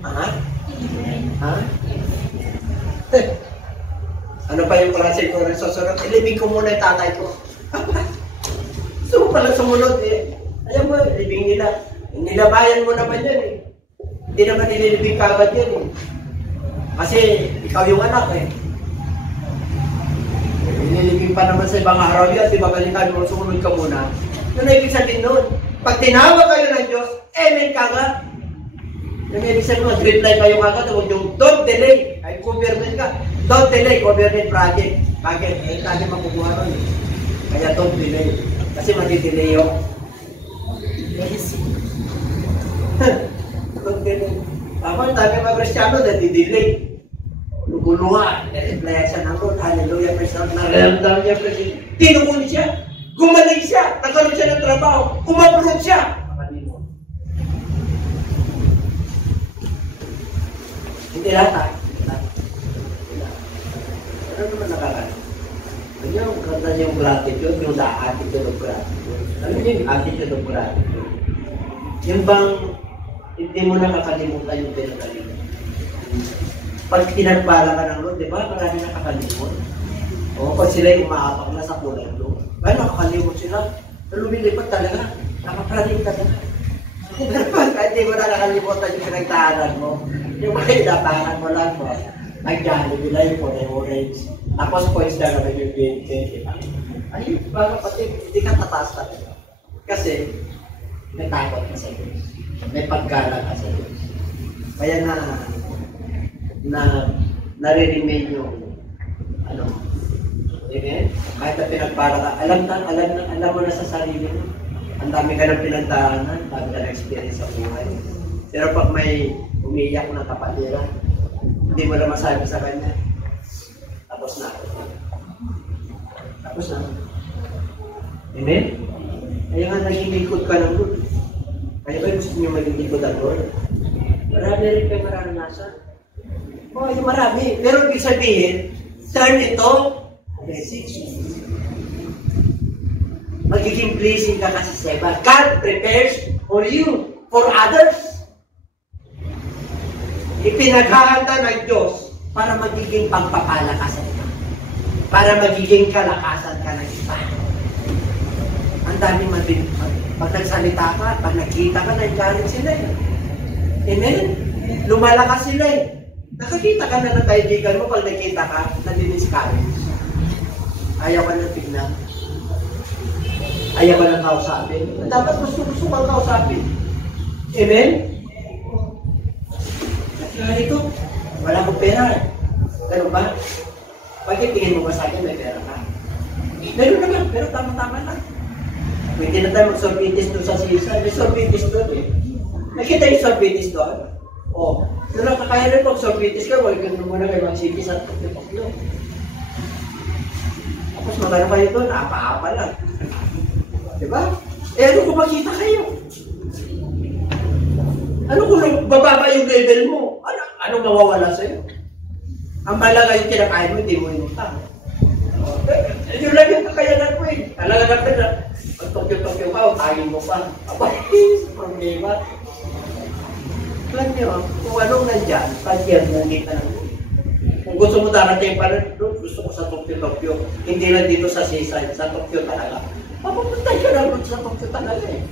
Ha? Ha? Ano pa yung klase ko rin susunod? Ilibing ko muna yung tatay ko. Gusto mo pala sumunod eh. Alam mo, ilibing nila. Nilabayan mo naman yan eh. Hindi naman nililibing kagad yan eh. Kasi ikaw yung anak eh. Nililibing pa naman sa ibang araw yan. Di ba balikan mo, sumunod ka muna. Yun na ibig sabihin nun. Pag tinawag kayo ng Diyos, amen kagad. Yung ibig sabihin mo, reply kayo kagad. Yung don't delay. Ay, government ka. Don't delay, government project. Bakit? Eh, kasi makukuha ron eh. Kaya don't delay. Kasi madidelay yung don't delay. Tama, tabi mga Kristyano na didelay. Luguluhan. Replyan siya ng Lord. Hallelujah, praise God. Naramdaman niya, praise God. Tinukuli siya. Gumaling siya. Nagkaroon siya ng trabaho. Umaprove siya. Makalino. Hindi lahat. Ano naman nakakano? Ano yung kanta yung gratitude? Yung attitude of gratitude. Ano yung attitude of gratitude? Yung bang hindi mo nakakalimutan yung pinagalimutan. Pag pinagpala ka ng Lord, di ba? Marami nakakalimot. O, pag sila'y umaapak na sa kulay doon. Ay, nakakalimot sila. Lumilipat talaga. Nakakalimot talaga. Pero kahit di mo na nakalimutan yung pinagtahanan mo, yung mga inapangan mo lang mo, nag-Jollibee lang yung orange. Tapos points na naman yung 20. Ay, bago pati, hindi ka tataas talaga. Kasi, may takot ka sa Diyos. May paggalang ka sa Diyos. Kaya nare-remain yung ano, amen? Kahit na pinagpara ka, alam mo na sa sarili mo. Ang dami ka ng pinagdaanan, ang dami ka ng experience sa buhay. Pero pag may umiyak na kapatira, hindi mo na masabi sa kanya, tapos na. Tapos na. Amen? Kaya nga naging likod ka ng Lord. Kaya ba gusto niyo maging likod ang Lord? Marami rin kayo maranasan. Oh, yung marami. Pero ibig sabihin, turn ito message. Magiging pleasing ka kasi sa iba. God prepares for you, for others. Ipinaghahanda ng Diyos para magiging pagpapala ka sa iba. Para magiging kalakasan ka ng iba. Ang daming pag nagsalita ka, pag nagkita ka, nag-challenge sila eh. Amen? Lumalakas sila eh. Nakakita ka na ng kaibigan mo pag nakita ka, nadi-discourage. Ayaw ka na tignan. Ayaw ka na kausapin. Dapat gusto kang kausapin. Amen? Kaya ito, wala kong pera. Ganun ba? Bakit tingin mo ba sa akin may pera ka? Meron naman, pero tama-tama lang. Pwede na tayo mag-sorbitis doon sa sisa. May sorbitis doon eh. Nakita yung sorbitis doon? O, pero kakaya rin pag sorbitis ka, wag ganun muna kayo magsipis at pagkipaklo. Tapos magano kayo doon, apa-apa lang. Diba? Eh ano kung makita kayo? Ano kung bababa yung level mo? Anong mawawala sa'yo? Ang malaga yung kinakain mo, hindi mo inutang. Yun lang yung kakayanan ko eh. Talaga na pala. Pag tokyo-tokyo ka, utangin mo pa. Abay, problema. Plan nyo, kung anong nandyan, pag-yearmongin ka lang. Kung gusto mo darating pa rin, gusto ko sa Tokyo-Tokyo. Hindi lang dito sa seaside, sa Tokyo talaga. Papupunta ka lang sa Tokyo talaga eh.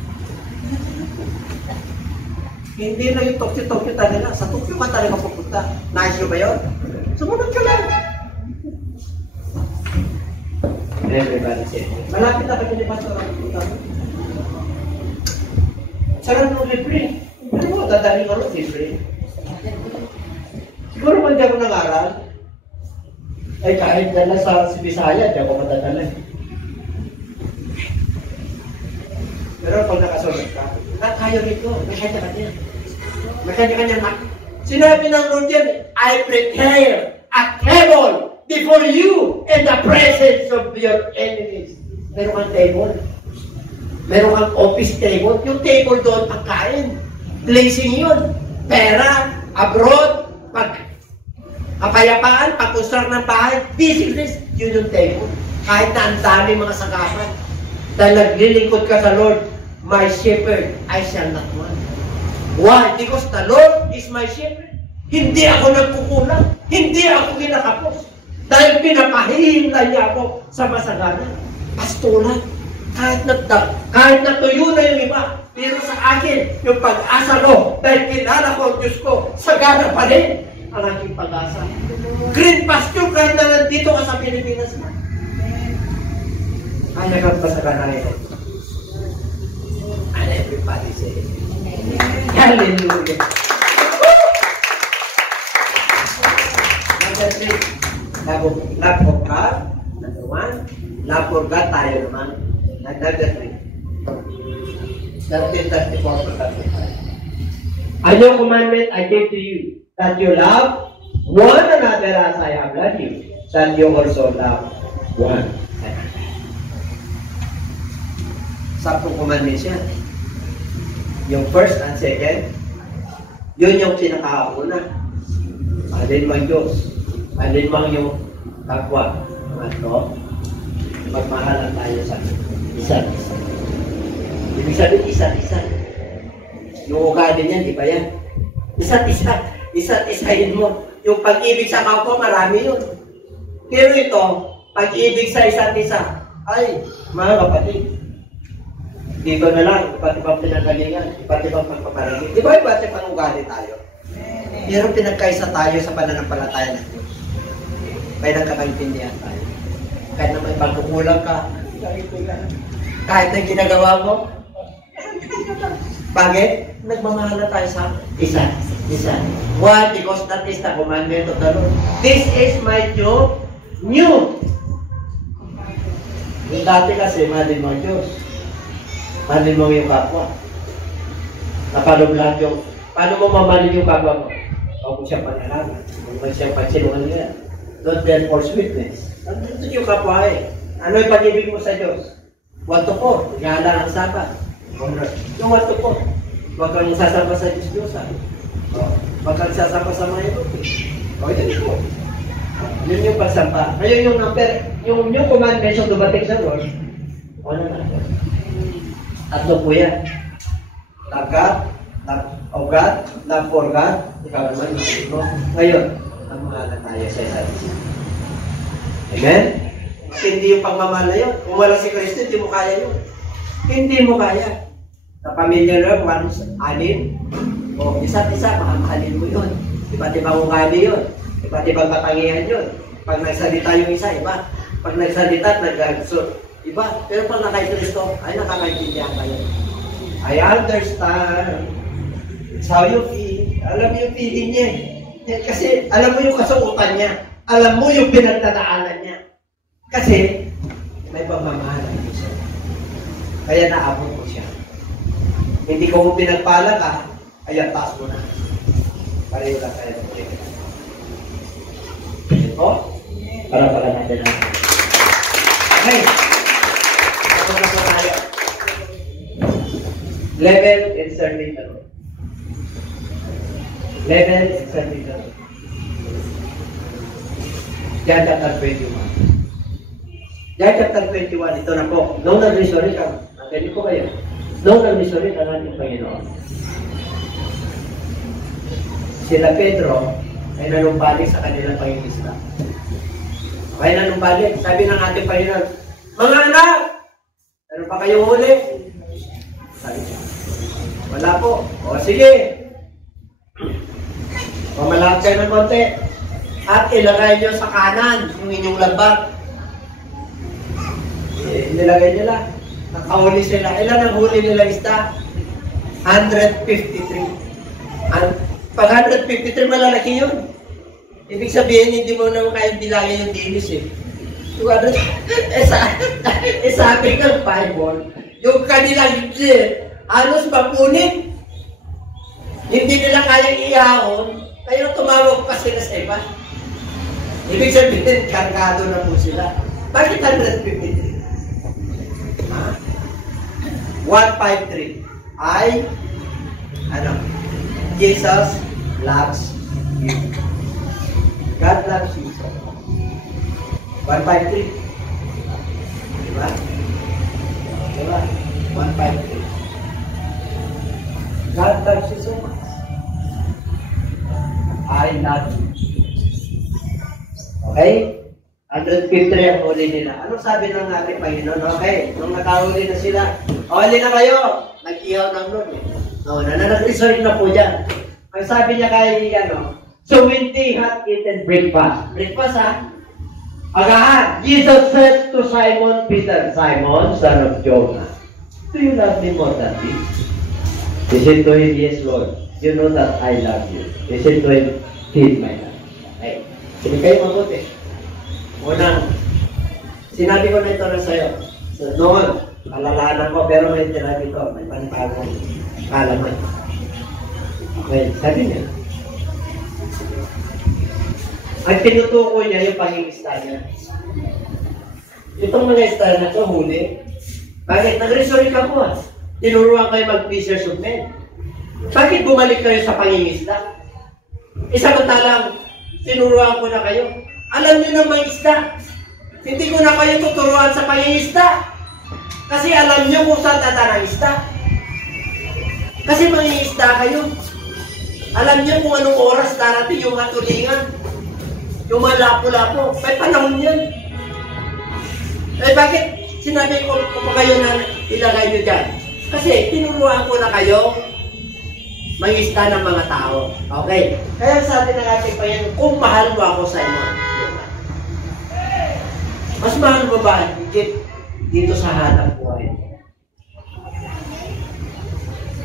Hindi na yung Tokyo-Tokyo talaga. Sa Tokyo ka talaga pupunta. Nice nyo ba yun? Sumunod ka lang. Everybody say, malapit na kami ni Pastor Ramputa. Sarap nung libre. Ano mo, dadaling ka nung libre? Siguro kung hindi ako nag-aral, Ay, kahit dala sa Bisaya, di ako matadala. Pero pag nakasunod ka, tayo rito, may kanya-kanya. May kanya-kanya na. Sinabi ng Lord yan, I prepare a table before you in the presence of your enemies. Meron kang table. Meron kang office table. Yung table doon, pagkain. Blessing yun. Pera, abroad, kapayapaan, pag-usar ng bahay, business, yun yung table. Kahit na ang dami mga sagapan. Dahil naglilingkod ka sa Lord, my shepherd, I shall not want. Why? Because the Lord is my shepherd. Hindi ako nagkukulang. Hindi ako kinakapos. Dahil pinapahihimla niya ako sa masagana. Pastulan. Kahit natuyo na yung iba, pero sa akin, yung pag-asa ko, dahil kilala ko ang Diyos ko, sagana pa rin ang aking pag-asa. Green pasture kahit na nandito ka sa Pilipinas na. Kaya kang pasagana ito. And everybody say, hallelujah. Number 3, love for God. Number 1, love for God tayo naman. Number 3. 13:34-35. A new commandment I give to you, that you love one another as I have loved you, that you also love one another. 10 commandments yan. Yung first and second, yun yung pinakauna. Mahalin mo ang Diyos. Mahalin mo yung kapwa. Magmahalan tayo sa isa't isa. Ibig sabihin, isa't-isa. Yung ugali niyan, di ba yan? Isa't-isa. Isa't-isahin mo. Yung pag-ibig sa kapwa, marami yun. Pero ito, pag-ibig sa isa't-isa, ay, mga kapatid, dito na lang, iba't ibang pinagalingan, iba't ibang pagpaparagin. Di ba iba't ibang ugali tayo? Pero pinagkaisa tayo sa pananampalataya ng Diyos. Kaya nagkakaintindihan tayo. Kahit na may pagkukulang ka, kahit na ginagawa mo, bakit? Nagmamahal na tayo sa isa. Why? Because that is the commandment of the Lord. This is my job, new. Yung dati kasi, mahalin mo ang Diyos. Mahalin mo yung kapwa. Napalog lahat yung, paano mo mamahalin yung kapwa mo? Huwag mo siya panalaman. Huwag mo siya pansinungalingan. Don't bear false witness. Ito yung kapwa eh. Ano yung pag-ibig mo sa Diyos? What to po? Gala ang sabat. Yung what to po? Huwag kang sasamba sa Diyos. Huwag kang sasamba sa mga ito. O, yun po. Yun yung pagsamba. Ngayon yung number, yung new commandments yung dumating sa Lord, ano na? Tatlo po yan. Love God, love of God, love for God. Ikaw naman, mahal mo. Ngayon, ang mahala tayo sa isa't isa. Amen? Hindi yung pagmamahal na yun. Kung wala si Kristo, hindi mo kaya yun. Hindi mo kaya. Sa pamilya na, anin, o isa't isa, makamahalin mo yun. Iba't ibang ugali yun. Iba't ibang katangian yun. Pag nagsalita yung isa, iba. Pag nagsalita, nag-agso, iba. Pero pag nakay Kristo, ay nakakaintindihan kayo. I understand. It's how you feel. Alam mo yung feeling niya. Kasi alam mo yung kasuotan niya. Alam mo yung pinagtataanan niya. Kasi may pagmamahal ang Diyos. Kaya naabot mo siya. Hindi ko mo pinagpala ka, ayan, taas mo na. Pareho lang tayo. Ito? Para natin natin. Okay. Ito na po tayo. Level and serving the Lord. Level and serving the Lord. John chapter 21. John chapter 21, ito na po. Nung nag-resurrect ka, nagkali po kayo. Nung nag-resurrect ang ating Panginoon, sila Pedro ay nanumbalik sa kanilang pangingisda. Okay, nanumbalik. Sabi ng ating Panginoon, mga anak, ano pa kayong huli? Sabi niya, wala po. O sige. Mamalakad kayo ng konti. At ilagay nyo sa kanan yung inyong lambat. Nilagay nila. Nakahuli sila. Ilan ang huli nila isda? 153. Pag 153, malalaki yun. Ibig sabihin, hindi mo naman kayang bilangin yung dinis eh. Yung ano, sabi ng Bible, yung kanilang halos mapunit. Hindi nila kayang iahon, kaya tumawag pa sila sa iba. Ibig sabihin, kargado na po sila. Bakit 153? Ha? 153. Jesus loves you. God loves you. 153. Diba? Diba? 153. God loves you so much. I love you. Okay? 153 ang huli nila. Anong sabi ng ating Panginoon? Okay, nung nakahuli na sila, huli na kayo. Nag-ihaw ng nun eh. No, nag-resort na po dyan. Ang sabi niya kay, so when they had eaten breakfast. Breakfast ha? Agahan, Jesus said to Simon Peter, Simon, son of Jonah, do you love me more than this? He said to him, yes, Lord. You know that I love you. He said to him, feed my lamb. Okay. Hindi kayo mabuti. Unang, sinabi ko na ito na sa'yo. So, noon, alalahanan ko, pero may tinabi ko, may panitagong kalaman. Okay, sabi niya. Ang tinutukoy niya yung pangingista niya. Itong mga star na ito, huli. Bakit? Nag-resort ka po. Tinuruan kayo mag-fishers of men. Bakit bumalik kayo sa pangingista? Samantalang, tinuruan ko na kayo. Alam niyo na mga isda. Hindi ko na kayo tuturuan sa pangingista. Kasi alam niyo kung saan tatarang isda. Kasi mangingisda kayo. Alam niyo kung anong oras darating yung matulingan. Yung mga lapo-lapo. May panahon yan. Eh bakit sinabi ko pa kayo na ilagay niyo dyan? Kasi tinuruan ko na kayo mangisda ng mga tao. Okay? Kaya sabi ng ating Panginoon, kung mahal mo ako sa inyo, mas mahal mo ba higit dito sa hanap buhay?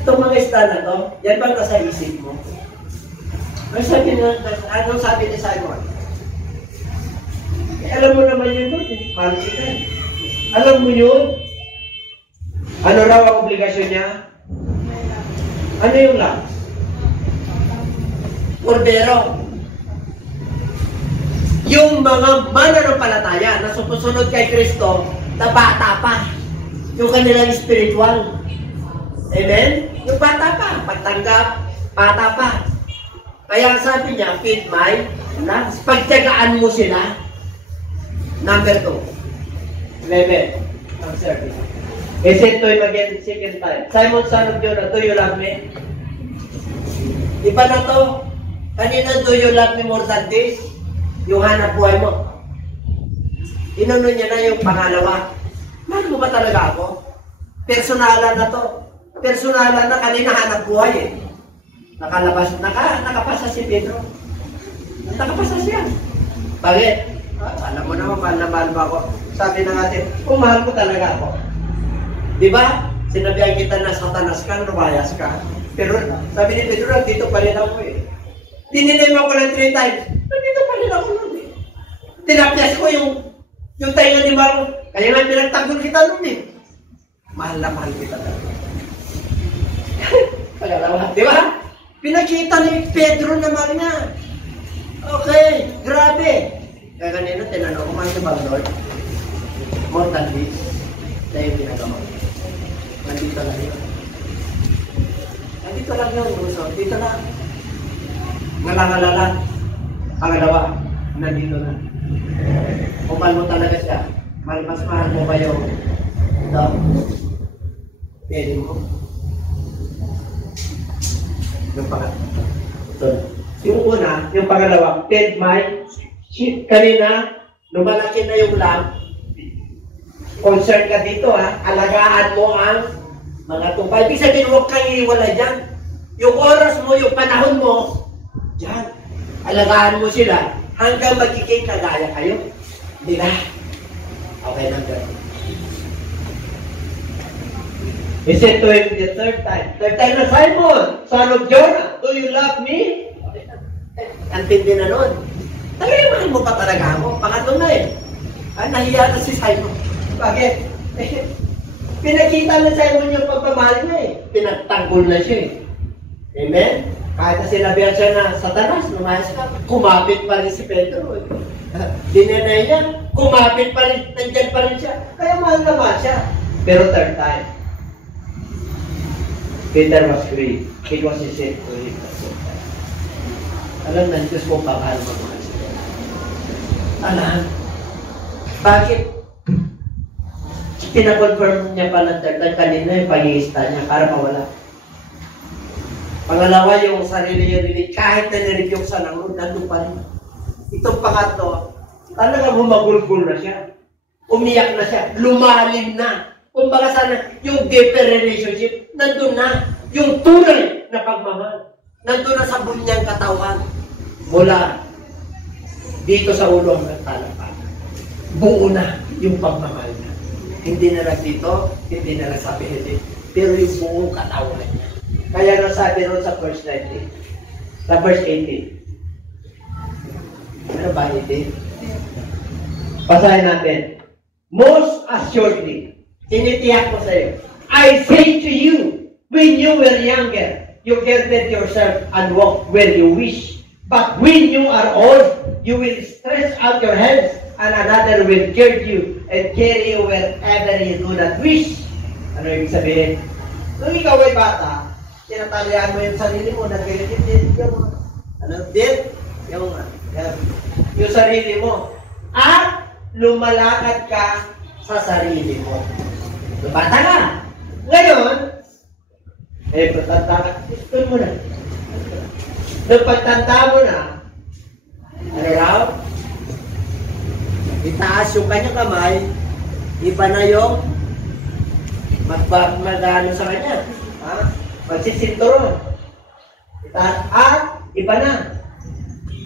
Itong mga isda na to, yan bang nasa isip mo? Anong sabi ni Simon? Eh, alam mo naman yun doon, mahal kita. Alam mo yun? Ano raw ang obligasyon niya? Ano yung lang? Cordero. Yung mga mananampalataya na sumusunod kay Kristo na bata pa. Yung kanilang spiritual. Amen? Yung bata pa. Pagtanggap, bata pa. Kaya sabi niya, feed my lambs. Pagtyagaan mo sila. Number 2. 11. Ang service. He said to him again, second time, Simon, son of Jonah, do you love me? Iba na to. Kanina, do you love me more than this? Yung hanap buhay mo. Inano niya na yung pangalawa. Mahal mo ba talaga ako? Personalan na to. Personalan na kanina hanap buhay eh. Nakapasa si Pedro. Nakapasa siya. Bakit? Alam mo naman, mahal na mahal ba ako? Sabi na natin, kung mahal ko talaga ako. Diba? Sinabihan kita na satanas ka, rumayas ka. Pero sabi ni Pedro, dito pa rin ako eh. Tininim ako ng 3 times. Dito pa rin ako nun eh. Tinapyas ko yung tayo ni Marco. Kaya nga pinagtanggol kita nun eh. Mahal na mahal kita talaga. Pagalawa, di ba? Pinakita ni Pedro naman niya. Okay, grabe. Kaya kanina, tinanong ko, mahal ba, Lord? More than this. Tayo pinagawa. Nandito lang yun. Nandito lang yun, Ruso. Dito lang. Ngalangalala. Pangalawa, nandito na. Kung mahal mo talaga siya, mas mahal mo ba yung pwede mo? Yung pangalawa. Yung una, yung pangalawa, feed my sheep. Kanina, lumalaki na yung lamb. Concern ka dito ha, alagaan mo ang mga tumpay. Ibig sabihin, huwag kang iiwala dyan. Yung oras mo, yung panahon mo, dyan. Alagaan mo sila hanggang magiging kagaya kayo. Hindi na. Okay lang dyan. He said to him the third time na, Simon, son of Jonah, do you love me? Antindi na nun. Talagang mahal mo pa talaga ako. Pangatlo na eh. Nahiya na si Simon. Bakit? Pinakita na Simon yung pagmamahal niya eh. Pinagtanggol na siya eh. Amen? Kahit na sinabihan siya na, Satanas, lumayas ka. Kumapit pa rin si Pedro eh. Dinenay niya, kumapit pa rin, nandyan pa rin siya. Kaya mahal naman siya. Pero third time, Peter was free. It was his sin to him. Alam na, Diyos kung paano magmahal siya. Alam. Bakit? Pinakonfirm niya pa ng third time kanina yung pag-iista niya para mawala. Pangalawa, yung sarili, kahit na nireview sa nangunod, nandun pa rin. Itong pangatlo, talagang humagulgul na siya. Umiyak na siya. Lumalim na. Kumbaga sana, yung deeper relationship, nandun na. Yung tunay na pagmamahal. Nandun na sa bunyang katawan. Mula dito sa ulo hanggang talampakan. Buo na yung pagmamahal niya. Hindi na lang dito, hindi na lang sa pihitin. Pero yung buong katawan niya. Kaya nasabi ron sa verse 19. Sa verse 18. Ano ba 18? Basahin natin. Most assuredly, tinitiyak ko sa iyo, I say to you, when you were younger, you girded yourself and walked where you wish. But when you are old, you will stretch out your hands, and another will gird you and carry you wherever you do not wish. Ano ibig sabihin? Nung ikaw ay bata, tinatalian mo yung sarili mo, nag-girded yung yung sarili mo. At lumalakad ka sa sarili mo. Bata ka. Ngayon, patanda ka. Isipin mo na. Nung pagtanda mo na, ano raw? Itaas yung kanyang kamay, iba na yung mag-ano sa kanya. Magsisinturon. At iba na.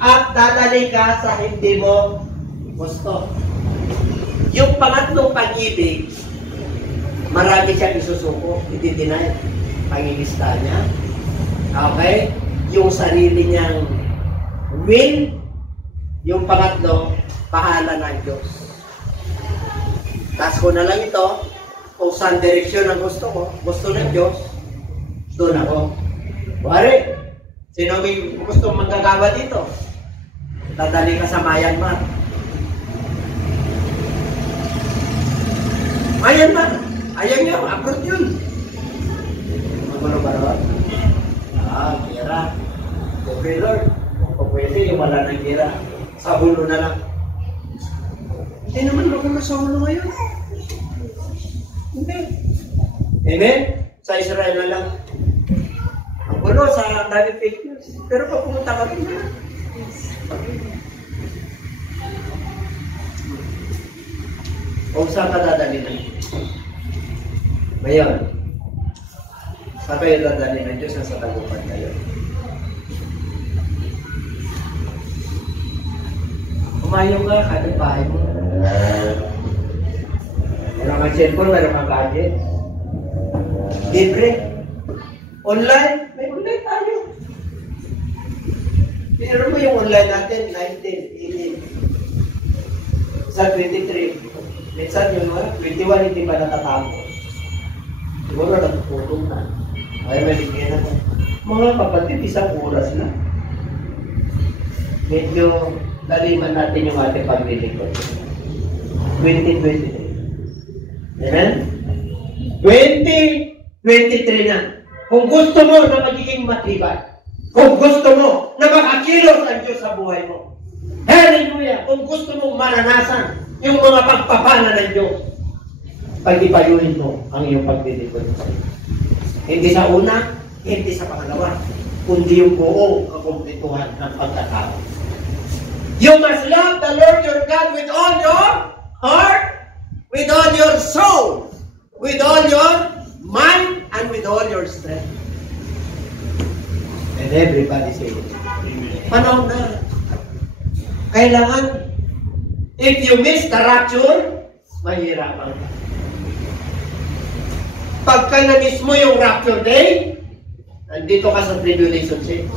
At dadali ka sa hindi mo gusto. Yung pangatlong pag-ibig, marami siyang isusuko, iti-deny. Pangingista niya. Okay? Yung sarili niyang will, yung pangatlo, pahala ng Diyos. Task ko na lang ito, kung saan direksyon ang gusto ko, gusto ng Diyos, doon ako. Buhari, sino may gusto manggagawa dito? Dadali ka sa Myanmar. Myanmar, ayaw niya, abroad yun. Magulo ba ron? Kira. Okay, Lord. Kung pwede, yung wala ng kira. Sa hulo na lang. Hindi naman magulo sa hulo ngayon. Hindi. Amen? Sa Israel na lang. Ang gulo sa dami fake news. Pero pag pumunta ka rin na. Kung saan ka dadali na. Ngayon, saan kayo dadali ng Diyos na sa tagupan kayo? Kumayo ka, kada bahay mo. Meron kang cellphone, meron kang gadget. Libre. Online, may online tayo. Pero mo yung online natin, 19, 18. Sa 23. Minsan yung 21, hindi pa natatapos. Siguro nagpupulong na. Ay, may bigyan na. Mga kapatid, isang oras na. Medyo daliman natin yung ating paglilingkod. 2023. Amen? 2023 na. Kung gusto mo na magiging matibay, kung gusto mo na makakilos ang Diyos sa buhay mo, hallelujah! Kung gusto mong maranasan yung mga pagpapala ng Diyos, pag-ipayuhin mo ang iyong paglilingkod sa iyo. Hindi sa una, hindi sa pangalawa, kundi yung buong kakumpletuhan ng pagkatao. You must love the Lord your God with all your heart, with all your soul, with all your mind, and with all your strength. And everybody say it. Panahon na. Kailangan, if you miss the rapture, mahirapan ka. Pagka na-miss mo yung rapture day, nandito ka sa tribulation stage.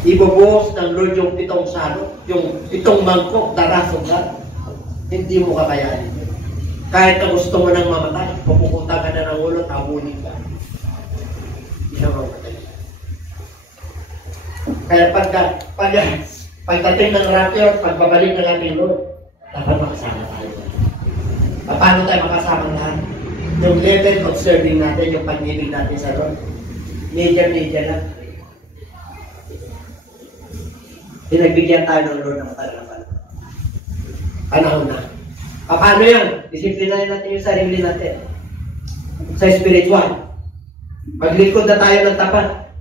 Ibubuhos ng Lord yung 7 salot, yung 7 mangkok, darasong ka. Hindi mo kakayanin. Kahit na gusto mo nang mamatay, pupukuta ka na ng ulo, tabunin ka. Hindi na mamatay. Kaya pagdating ng rapture, pagbabalik ng ating Lord, dapat makasama tayo. Paano tayo makasama lahat? Yung level of serving natin, yung pag-ibig natin sa Lord. Media lang. Pinagbigyan tayo ng Lord ng matagal na panahon na. Paano yan? Disiplinahin natin yung sarili natin. Sa spiritual. Maglingkod na tayo ng tapat.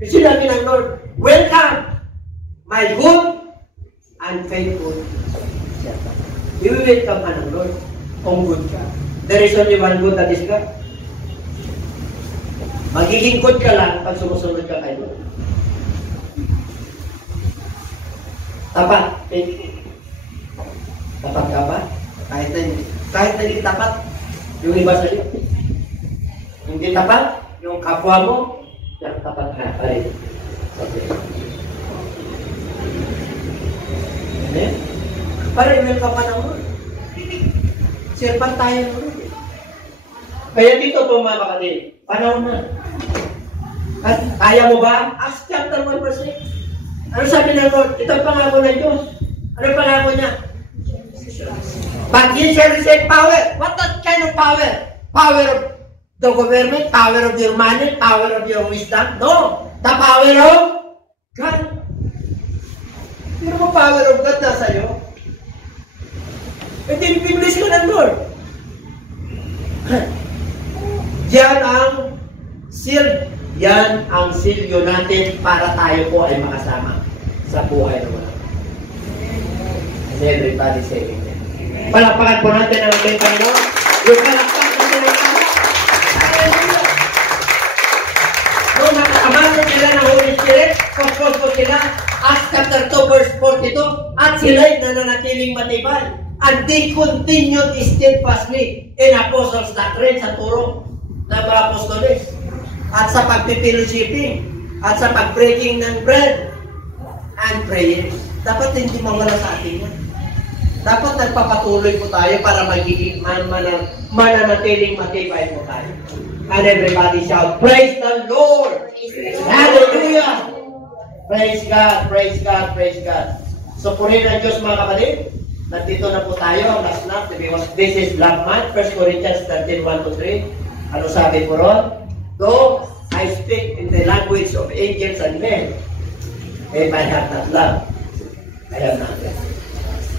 Sinabi ng Lord, welcome, my good and faithful servant. I-welcome ka ng Lord kung good ka. There is only one good, that is God. Magiging good ka lang pag sumusunod ka kay Lord. Tapat. Tapat ka ba? Kahit na hindi tapat, yung iba sa iyo. Hindi tapat, yung kapwa mo, yung tapat ka pa rin. Okay. Amen? Pareil ka pa ng Lord. Sirpan tayo ng Lord. Kaya dito po mga kapatid, panahon na. At kaya mo ba? Acts chapter 1 verse 8. Ano sabi ng Lord? Ito ang pangako ng Diyos. Ano ang pangako niya? But ye shall receive power. What that kind of power? Power of the government? Power of your money? Power of your wisdom? No. The power of God. Pero mo power of God nasa iyo? E tinipiblis ka ng Lord. Yan ang seal. Yan ang silyo natin para tayo po ay makasama sa buhay ng mga. And everybody saying that. Palakpakan po natin ang ating Panginoon. Yung palakpak na tinatawag. Hallelujah! Nung nakakamanan sila ng Holy Spirit, focus po sila, Acts chapter 2 verse 42, at sila'y nananatiling matibay. And they continued steadfastly in apostles' doctrine sa turo ng mga apostoles. At sa pagpipilosiping, at sa pag-breaking ng bread, and prayers. Dapat hindi mawala sa atin yan. Dapat nagpapatuloy po tayo para magiging mananatiling matibay po tayo. And everybody shout, praise the Lord! Hallelujah! Praise God, praise God, praise God. So, purihin ang Diyos mga kapatid. Nandito na po tayo, last month, because this is love month, 1 Corinthians 13:1-3. Ano sabi po ron? Though I speak in the language of angels and men, if I have not love, I have nothing.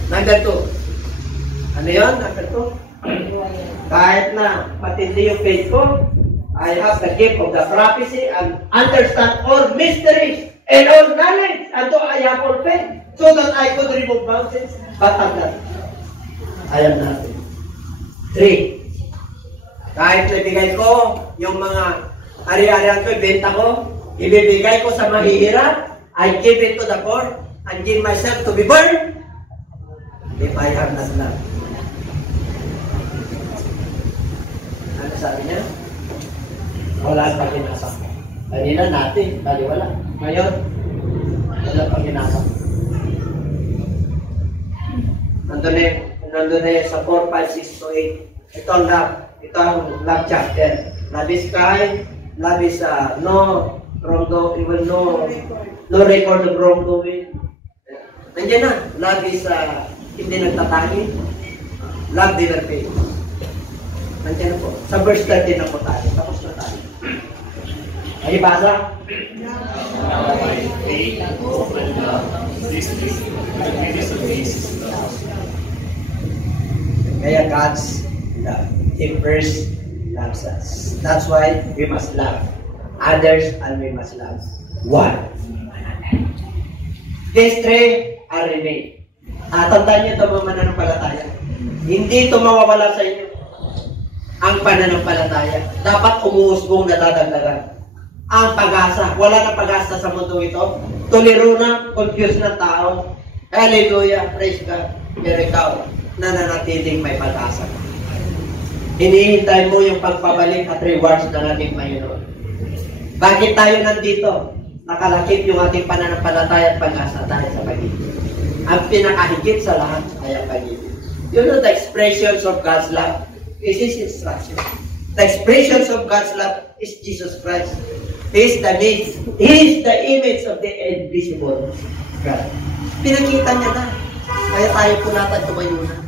Number 2. Ano yun? Number 2. Kahit na matindi yung faith ko, I have the gift of the prophecy and understand all mysteries and all knowledge until I have all faith, so that I could remove mountains, but have nothing. I am nothing. 3. Kahit nabigay ko yung mga ari-arian ko, ibenta ko, ibibigay ko sa mahihirap, I give it to the poor, and give myself to be burned, if I have not love. Ano sabi niya? Wala pa ginasap. Kanina natin, baliwala. Ngayon, wala pa ginasap. Nandun na sa 4, 5, 6 to 8. Ito ang love. Ito ang love chapter. Love is kind. Love is no wrongdoing. No record of wrongdoing. Nandiyan na. Love is hindi nagtatagi. Love never fails. Nandiyan na po. Sa verse 13 na po tayo. Tapos na tayo. Ay, basa? Now by faith, hope, and love, this is the greatest of these love. Kaya God's love. He first loves us. That's why we must love others and we must love one another. These 3 are remain. Tandaan niyo ito mga mananampalataya. Hindi ito mawawala sa inyo. Ang pananampalataya. Dapat umuusbong na dadagdagan. Ang pag-asa. Wala na pag-asa sa mundo ito. Tuliro na, confused na tao. Hallelujah, praise God. Pero ikaw, nananatiling may pag-asa. Hinihintay mo yung pagpabalik at rewards ng ating Panginoon. Bakit tayo nandito? nakalakip yung ating pananampalataya at pag-asa dahil sa pag-ibig. Ang pinakahigit sa lahat ay ang pag-ibig. You know, the expressions of God's love is His instruction. The expressions of God's love is Jesus Christ. He is the image of the invisible God. Pinakita niya na. Kaya tayo po natin tumayo na.